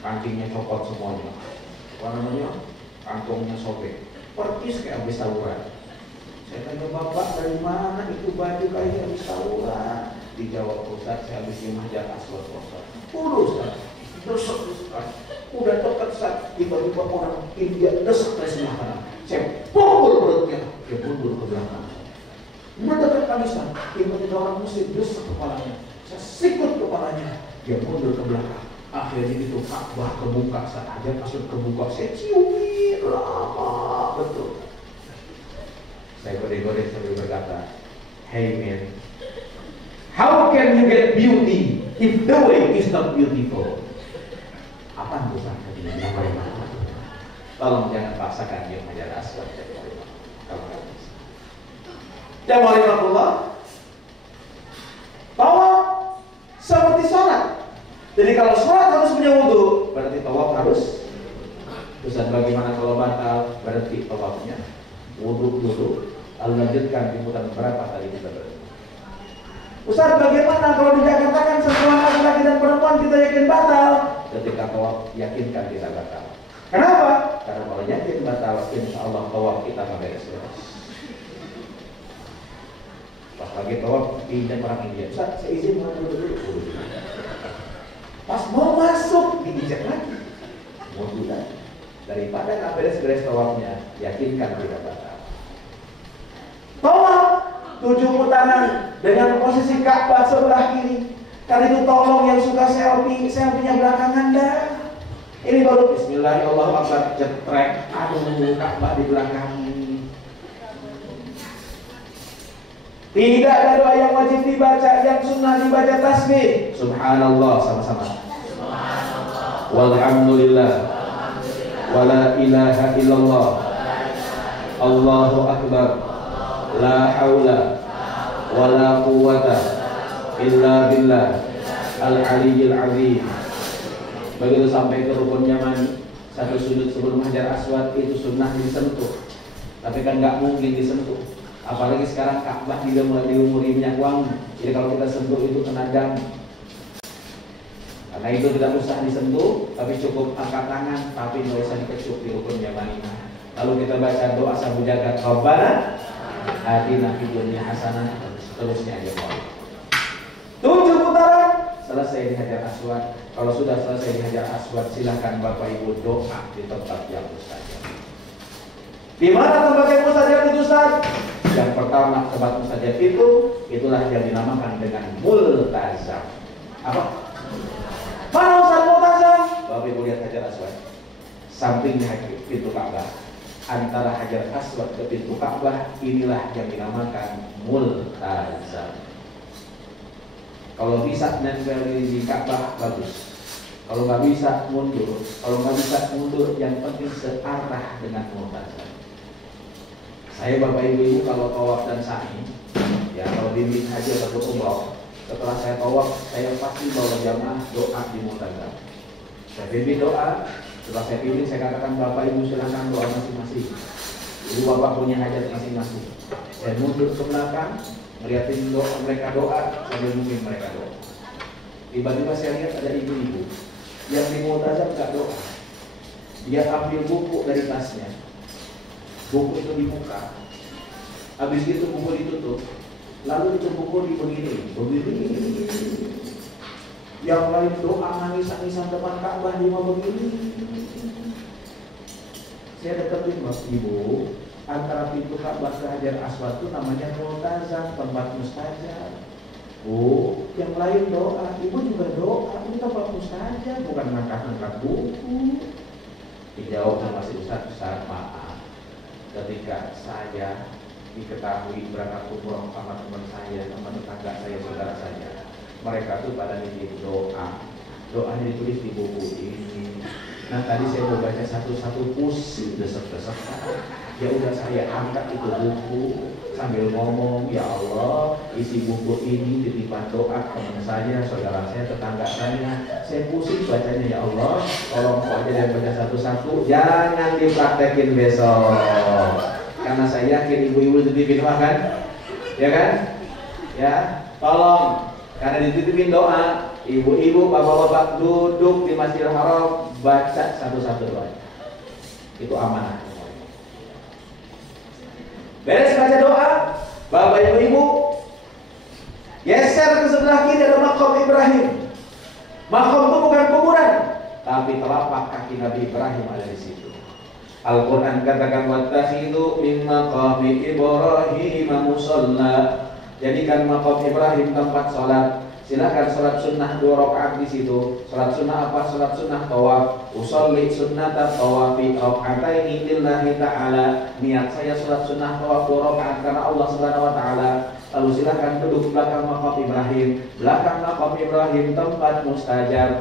kancingnya copot semuanya, apa namanya, kantongnya sobek, persis kayak habis tawuran. Saya tanya, bapak dari mana itu baju kayak habis tawuran? Dijawab, Ustaz, saya habis nyium Hajar Aswad. Ustaz, desek-desekan, udah dekat Ustaz, tiba-tiba orang India desek dari sebelah kanan, saya pukul perutnya, dia mundur ke belakang. Mendekat kami Ustaz, tiba-tiba orang muslim desek kepalanya, saya sikut kepalanya, dia mundur ke belakang. Akhirnya itu Ka'bah kebuka, saat Hajar Aswad kebuka, saya ciumi lama betul. Saya gode-gode sambil berkata, hey man, how can you get beauty if the way is not beautiful? Apa dosa tadi yang lain? Tolong jangan paksakan dia Hajar Aswad. Kalau nggak bisa. Jamaah rahimahullah, tawaf seperti sholat. Jadi kalau sholat harus punya wudu, berarti tawaf harus. Terus bagaimana kalau batal? Berarti tawafnya wudu dulu, lalu lanjutkan liputan berapa kali kita berarti. Ustaz, bagaimana kalau di Jakarta kan semua laki-laki dan perempuan kita yakin batal? Ketika tawaf yakinkan kita batal. Kenapa? Karena kalau yakin batal, insya Allah tawaf kita nggak beres-beres. Pas lagi tawaf pindah orang India, Ustaz, saya izin mau dulu. Pas mau masuk diinjak lagi, mau lagi. Daripada nggak beres-beres tawafnya, yakinkan tidak batal. Tawaf 7 putaran dengan posisi Ka'bah sebelah kiri. Karena itu tolong yang suka selfie-nya belakangan dah. Ini baru Bismillahirrahmanirrahim, jetrek, aduh Ka'bah di belakang. Tidak ada doa yang wajib dibaca, yang sunnah dibaca tasbih. Subhanallah sama-sama. Subhanallah. Walhamdulillah. Wala ilaha illallah. Allahu akbar. La haula wala quwwata illa billah al-aliyyil azim. Begitu sampai ke rukun yamani, satu sudut sebelum Hajar Aswad itu sunnah disentuh. Tapi kan nggak mungkin disentuh. Apalagi sekarang Ka'bah juga mulai dilumuri minyak wangi. Jadi kalau kita sentuh itu kena dam. Karena itu tidak usah disentuh, tapi cukup angkat tangan, tapi nggak usah dikecup di rukun yamani. Lalu kita baca doa sabu jagat, Rabbana atina fid dunya hasanah, seterusnya aja. 7 putaran selesai di Hajar Aswad. Kalau sudah selesai di Hajar Aswad, silahkan Bapak Ibu doa di tempat yang mustajab. Di mana tempat yang mustajab itu, Ustaz? Yang pertama tempat mustajab itu, itulah yang dinamakan dengan multazam. Apa? Mana Ustaz multazam? Bapak Ibu lihat Hajar Aswad, sampingnya pintu Ka'bah. Antara Hajar Aswad ke pintu Ka'bah, inilah yang dinamakan multazam. Kalau bisa nempel di Ka'bah bagus. Kalau nggak bisa mundur. Kalau nggak bisa mundur, yang penting searah dengan multazam. Saya Bapak Ibu kalau tawaf dan sa'i, ya kalau bimbing haji atau umrah, setelah saya tawaf, saya pasti bawa jamaah doa di multazam. Saya bimbing doa. Setelah saya pilih, saya katakan Bapak Ibu silahkan doa masing-masing. Ibu Bapak punya hajat masing-masing. Saya mundur ke belakang, melihatin doa, mereka doa, sambil mungkin mereka doa. Tiba-tiba saya lihat ada ibu-ibu yang di multazam gak doa. Dia ambil buku dari tasnya. Buku itu dibuka. Habis itu buku ditutup. Lalu itu buku begini. Yang lain doa nangis-nangisan depan Ka'bah, dia mau begini. Saya deketin Mas Ibu, antara pintu Ka'bah ke Hajar Aswad itu namanya multazam, tempat mustajab. Oh, yang lain doa, Ibu juga doa, ini tempat mustajab, bukan ngangkat-ngangkat buku. Dijawab sama si Ustaz, maaf. Ketika saya diketahui berangkat umroh sama teman saya, teman tetangga saya, saudara saya, mereka tuh pada nitip doanya ditulis di buku ini. Nah tadi saya mau baca satu-satu, pusing desek-desek. Ya udah saya angkat itu buku sambil ngomong, ya Allah, isi buku ini titipan doa teman saya, saudara saya, tetangga saya. Saya pusing bacanya, ya Allah, tolong kok aja yang baca satu-satu, jangan dipraktekin besok. Karena saya yakin ibu-ibu dititipin doa kan, ya kan? Ya, tolong. Karena dititipin doa, ibu-ibu, bapak-bapak duduk di Masjidil Haram, baca satu-satu doa. Itu amanah. Beres baca doa, bapak ibu-ibu geser ke sebelah kiri ada makam Ibrahim. Makam itu bukan kuburan, tapi telapak kaki Nabi Ibrahim ada di situ. Al-Quran katakan wattakhidhu min maqami Ibrahim musalla. Jadikan makam Ibrahim tempat sholat. Silakan sholat sunnah 2 rakaat di situ. Sholat sunnah apa? Sholat sunnah tawaf. Usolli sunnata tawafi raka'ataini lillahi ta'ala. Niat saya sholat sunnah tawaf 2 rakaat karena Allah Subhanahu wa taala. Lalu silakan duduk belakang makam Ibrahim. Belakang makam Ibrahim tempat mustajab.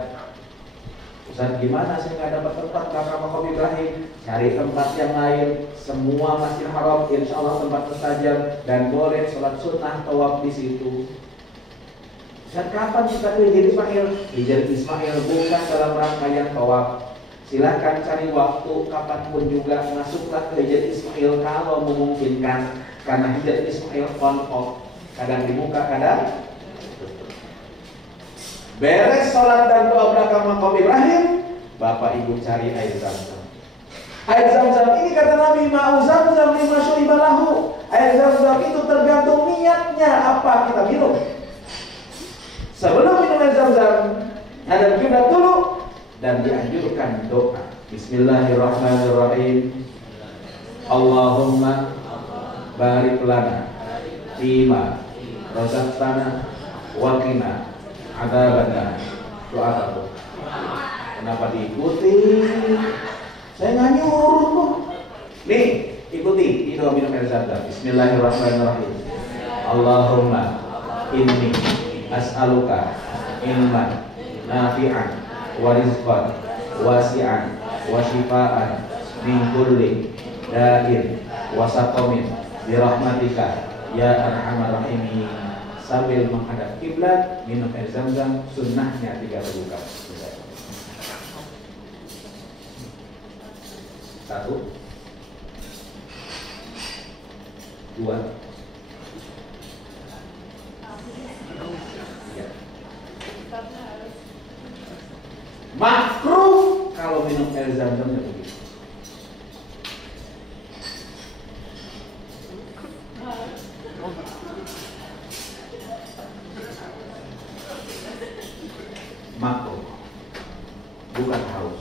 Ustaz, gimana saya nggak dapat tempat belakang makam Ibrahim? Cari tempat yang lain. Semua Masjidil Haram insya Allah tempat mustajab dan boleh sholat sunnah tawaf di situ. Dan kapan kita ke Hijr Ismail? Hijr Ismail bukan dalam rangkaian tawaf. Silahkan cari waktu kapanpun juga, masuklah ke Hijr Ismail kalau memungkinkan. Karena Hijr Ismail on off, kadang dibuka, kadang beres sholat dan doa belakang makam Ibrahim, Bapak Ibu cari air Zam-Zam. Air Zam-Zam ini kata Nabi, ma'u Zam-Zam lima syuribalahu. Air Zam-Zam itu tergantung niatnya apa kita minum. Sebelum minum air Zam-Zam, ada kiblat dulu dan dianjurkan doa. Bismillahirrahmanirrahim. Allahumma barik lana fima razaqtana wa qina adzabannar. Doa apa? Kenapa diikuti? Saya nggak nyuruh kok. Nih, ikuti. Ini doa minum air zam-zam. Bismillahirrahmanirrahim. Allahumma inni as'aluka ilman nafi'an wa rizqan wasi'an wa shifaan min kulli da'in wa saqamin bi rahmatika ya arhamar rahimin. Sambil menghadap kiblat, minum air zam-zam, sunnahnya 3 teguk. 1 2 3. Makruh kalau minum air zam-zam begitu. Makruh, bukan haus.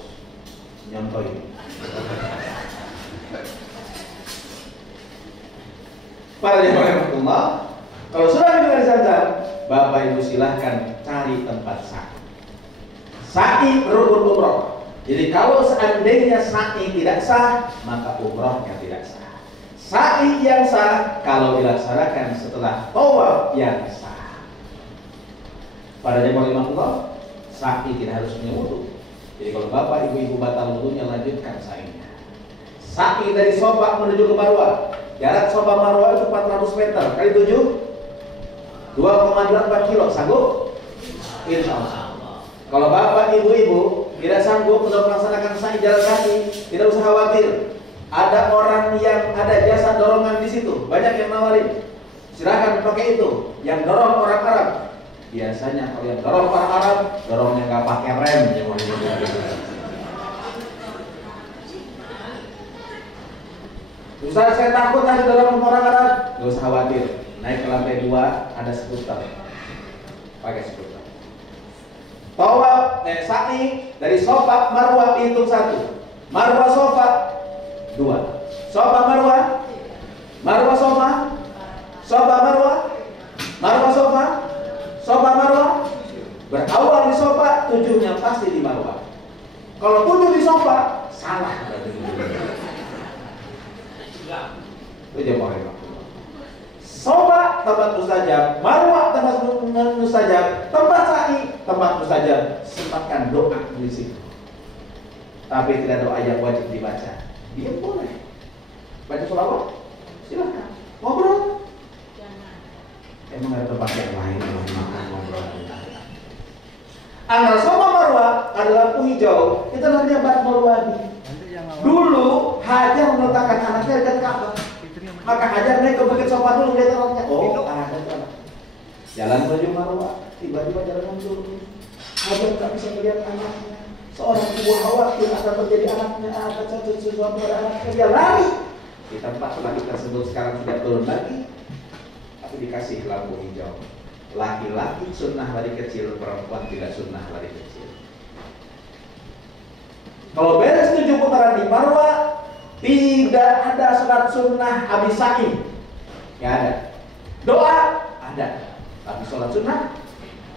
Nyontoh ini. Para jemaah Allah, kalau sudah minum air zam-zam, Bapak Ibu silahkan cari tempat sa'i. Sa'i rukun umroh. Jadi kalau seandainya sa'i tidak sah, maka umrohnya tidak sah. Sa'i yang sah kalau dilaksanakan setelah tawaf yang sah. Para jemaah Allah, sa'i tidak harus punya wudu. Jadi kalau Bapak Ibu batal wudunya, lanjutkan sa'inya. Sa'i dari Sofa menuju ke Marwah. Jarak Sofa Marwah itu 400 meter kali 7 2,84 kilo. Sanggup? Insya Allah. Kalau Bapak Ibu tidak sanggup untuk melaksanakan sa'i jalan kaki, tidak usah khawatir. Ada orang yang ada jasa dorongan di situ, banyak yang nawarin. Silahkan pakai itu. Yang dorong orang Arab. Biasanya kalau yang dorong orang Arab, dorongnya nggak pakai rem. Ustaz, saya takut nanti dorong orang Arab. Nggak usah khawatir. Naik ke lantai 2, ada skuter. Pakai skuter. Tawaf, sa'i dari Sofa Marwah dihitung 1. Marwah Sofa 2. Sofa Marwah, Marwah Sofa, Sofa Marwah, Marwah Sofa, Sofa Marwah. Berawal di Sofa, tujuhnya pasti di Marwah. Kalau 7 di Sofa, salah. Itu jemaah. Sofa tempat mustajab, Marwah tempat mustajab, tempat sa'i tempat mustajab. Sempatkan doa di situ. Tapi tidak doa yang wajib dibaca. Dia boleh baca sholawat, silakan. Ngobrol. Emang ada tempat yang lain makan ngobrol. Antara Sofa Marwah ada lampu hijau. Itu namanya Batmul Wadi. Dulu Hajar meletakkan anaknya dekat Ka'bah. Maka Hajar naik ke bukit Sofa dulu, lihat anaknya. Oh, ada anak. Jalan menuju Marwah, tiba-tiba jalan turun. Hajar tak bisa melihat anaknya. Seorang ibu khawatir akan terjadi anaknya, akan sesuatu pada anaknya. Dia lari. Di tempat laki tersebut sekarang sudah turun lagi, tapi dikasih lampu hijau. Laki-laki sunnah lari kecil, perempuan tidak sunnah lari kecil. Kalau beres 7 putaran di Marwah, tidak ada sholat sunnah habis sa'i. Tidak ada. Doa ada, tapi sholat sunnah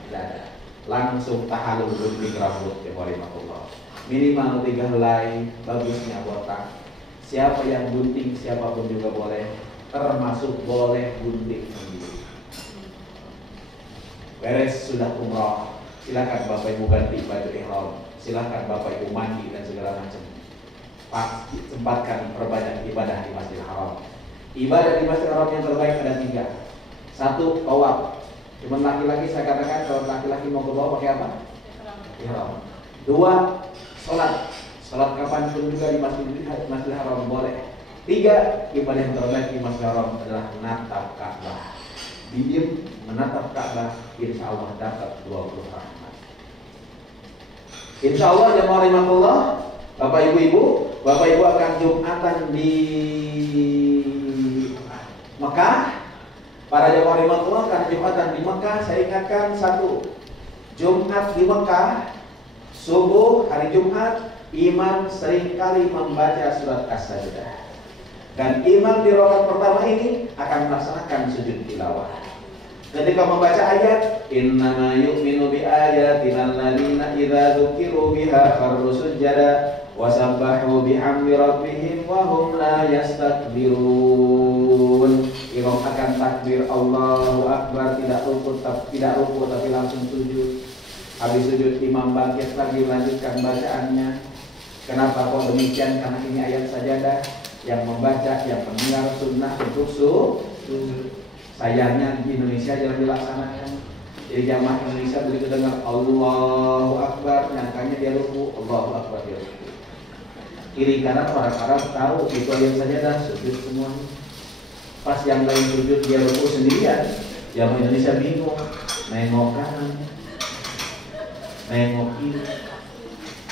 tidak ada. Langsung tahallul gunting rambut ya Allah. Minimal 3 helai, bagusnya botak. Siapa yang gunting, siapapun juga boleh, termasuk boleh gunting sendiri. Beres sudah umrah, silakan Bapak Ibu ganti baju ihram, silakan Bapak Ibu mandi dan segala macam. Sempatkan perbanyak ibadah di Masjidil Haram. Ibadah di Masjidil Haram yang terbaik ada 3. 1, tawaf. Cuma laki-laki saya katakan kalau laki-laki mau ke bawah pakai apa? Ihram. 2, sholat. Sholat kapanpun juga di Masjidil Haram boleh. 3, ibadah yang terbaik di Masjidil Haram adalah menatap Ka'bah. Diem menatap Ka'bah, insya Allah dapat 20 rahmat. Insya Allah jemaah rahimakumullah, Bapak Ibu, Bapak Ibu akan Jumatan di Mekah. Para jemaah rahimakumullah akan Jumatan di Mekah. Saya ingatkan 1, Jumat di Mekah subuh hari Jumat, imam seringkali membaca surat As-Sajdah. Dan imam di rakaat pertama ini akan melaksanakan sujud tilawah. Ketika membaca ayat, innama yu'minu bi ayatina alladziina idza dzukiru biha kharru sujada wa sabbahu bihamdi rabbihim wa hum la yastakbirun. Imam akan takbir Allahu Akbar, tidak ruku tapi langsung sujud. Habis sujud imam bangkit lagi melanjutkan bacaannya. Kenapa kok demikian? Karena ini ayat sajadah yang membaca, yang mendengar sunnah untuk sujud. Sayangnya di Indonesia jarang dilaksanakan. Jadi jamaah Indonesia begitu dengar Allahu Akbar, nyangkanya dia ruku, Allahu Akbar dia ruku. Kiri kanan orang Arab tahu itu ayat sajadah, sujud semuanya. Pas yang lain sujud dia ruku sendirian, jamaah Indonesia bingung, nengok kanan, nengok kiri.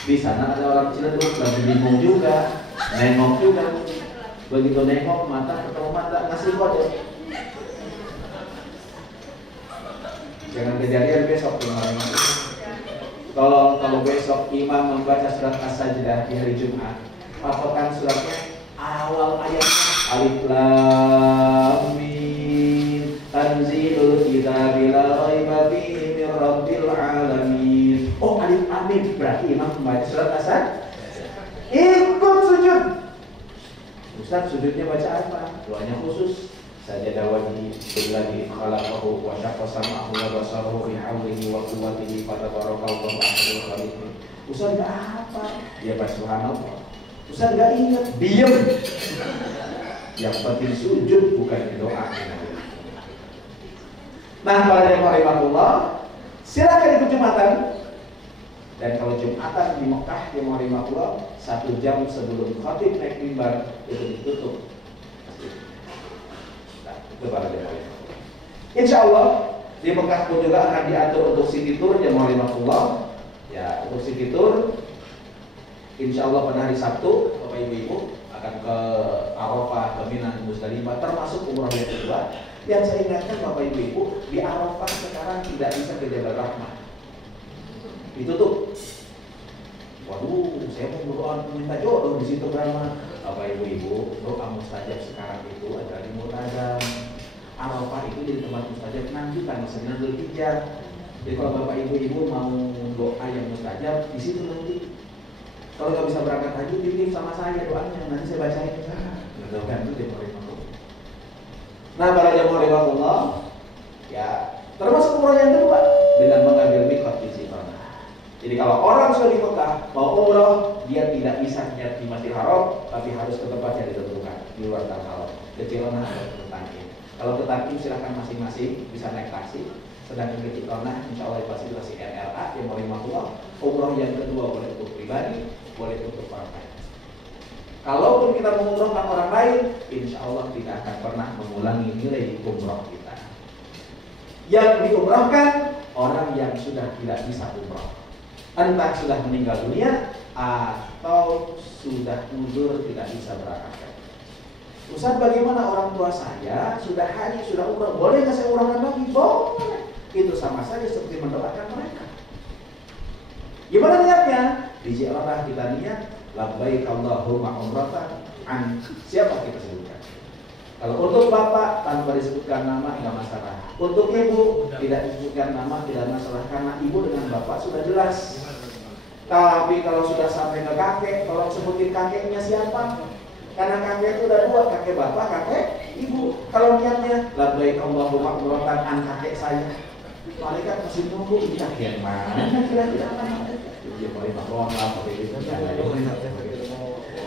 Di sana ada orang Ciledug lagi bingung juga, nengok juga. Begitu nengok mata ketemu mata ngasih kode. Jangan kejadian besok kalau besok imam membaca surat As-Sajdah di hari Jumat, patokan suratnya awal ayatnya Alif Lam Mim Tanzilul Kitabi la raiba fihi mir rabbil alamin. Oh, Alif Lam Mim berarti imam membaca surat As-Sajdah. Ikut sujud. Ustaz sujudnya baca apa? Doanya khusus. Sajadah wajhi billadzi khalaqahu wa syaqqa sam'ahu wa basarahu bi haulihi wa quwwatihi fatabarakallahu ahsanul khaliqin. Ustaz enggak apa? Ya baca subhanallah. Ustaz enggak ingat, diam. Yang penting sujud bukan doa. Nah, para rahimahullah, silakan ikut Jumatan. Dan kalau Jumatan di Mekah di rahimahullah 1 jam sebelum khatib naik mimbar itu ditutup. Insya Allah di Mekah pun juga akan diatur untuk city tour jemaah rahimahullah. Ya, untuk city tour insya Allah pada hari Sabtu Bapak Ibu akan ke Arafah, ke Mina, ke Musdalifah, termasuk umrah yang kedua. Yang saya ingatkan Bapak Ibu di Arafah sekarang tidak bisa ke Jabal Rahmah, ditutup. Waduh, saya mau berdoa minta jodoh di situ karena Bapak Ibu doa mustajab sekarang itu ada di Multazam. Arafah itu jadi tempat mustajab nanti tanggal 9 Dzulhijjah. Jadi kalau Bapak Ibu mau doa yang mustajab di situ nanti. Kalau nggak bisa berangkat haji, titip sama saya doanya, nanti saya bacain ke sana. Mudah-mudahan itu jemaah. Nah, para jemaah rahimahullah, ya termasuk umrah yang kedua dengan mengambil miqat di Zikrona. Jadi kalau orang sudah di Mekah mau umrah, dia tidak bisa niat di Masjidil Haram, tapi harus ke tempat yang ditentukan di luar Tanah Haram. Ke Cirona atau ke Tankim. Kalau ke Tankim silahkan masing-masing bisa naik taksi. Sedangkan ke Cirona, insya Allah fasilitasi RLA yang rahimahullah. Umrah yang kedua boleh untuk pribadi, boleh untuk partai. Kalaupun kita mengumrahkan orang lain, insya Allah tidak akan pernah mengulangi nilai umrah kita. Yang diumrahkan orang yang sudah tidak bisa umrah. Entah sudah meninggal dunia atau sudah mundur tidak bisa berangkat. Ustaz, bagaimana orang tua saya sudah haji, sudah umrah, boleh nggak saya umrahkan lagi? Boleh. Itu sama saja seperti mendoakan mereka. Gimana niatnya? Di Zikrona kita niat labbaik Allahumma umratan an siapa kita sebutkan. Kalau untuk bapak tanpa disebutkan nama nggak masalah. Untuk ibu tidak disebutkan nama tidak masalah karena ibu dengan bapak sudah jelas. Tapi kalau sudah sampai ke kakek, tolong sebutin kakeknya siapa. Karena kakek itu udah dua, kakek bapak, kakek ibu. Kalau niatnya labbaik Allahumma umratan an kakek saya, malaikat masih nunggu ini kakek mana kira-kira.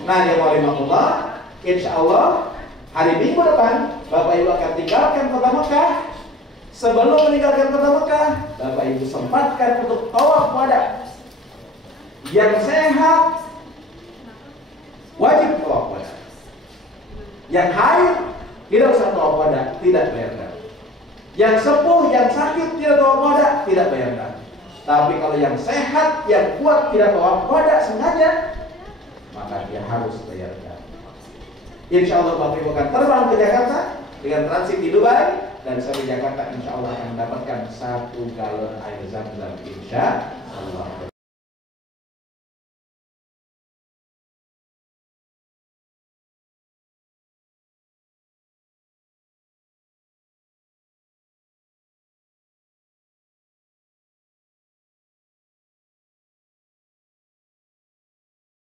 Nah, ya walimakullah, insya Allah hari Minggu depan Bapak Ibu akan tinggalkan kota Mekah. Sebelum meninggalkan kota Mekah, Bapak Ibu sempatkan untuk tawaf wada. Yang sehat wajib tawaf wada. Yang haid tidak usah tawaf wada, tidak bayar dana. Yang sepuh, yang sakit tidak tawaf wada, tidak bayar dana. Tapi kalau yang sehat, yang kuat tidak tawaf wada sengaja, maka dia harus bayar dana. Insya Allah Bapak Ibu akan terbang ke Jakarta dengan transit di Dubai, dan sampai Jakarta insya Allah akan mendapatkan 1 galon air zam-zam insya Allah.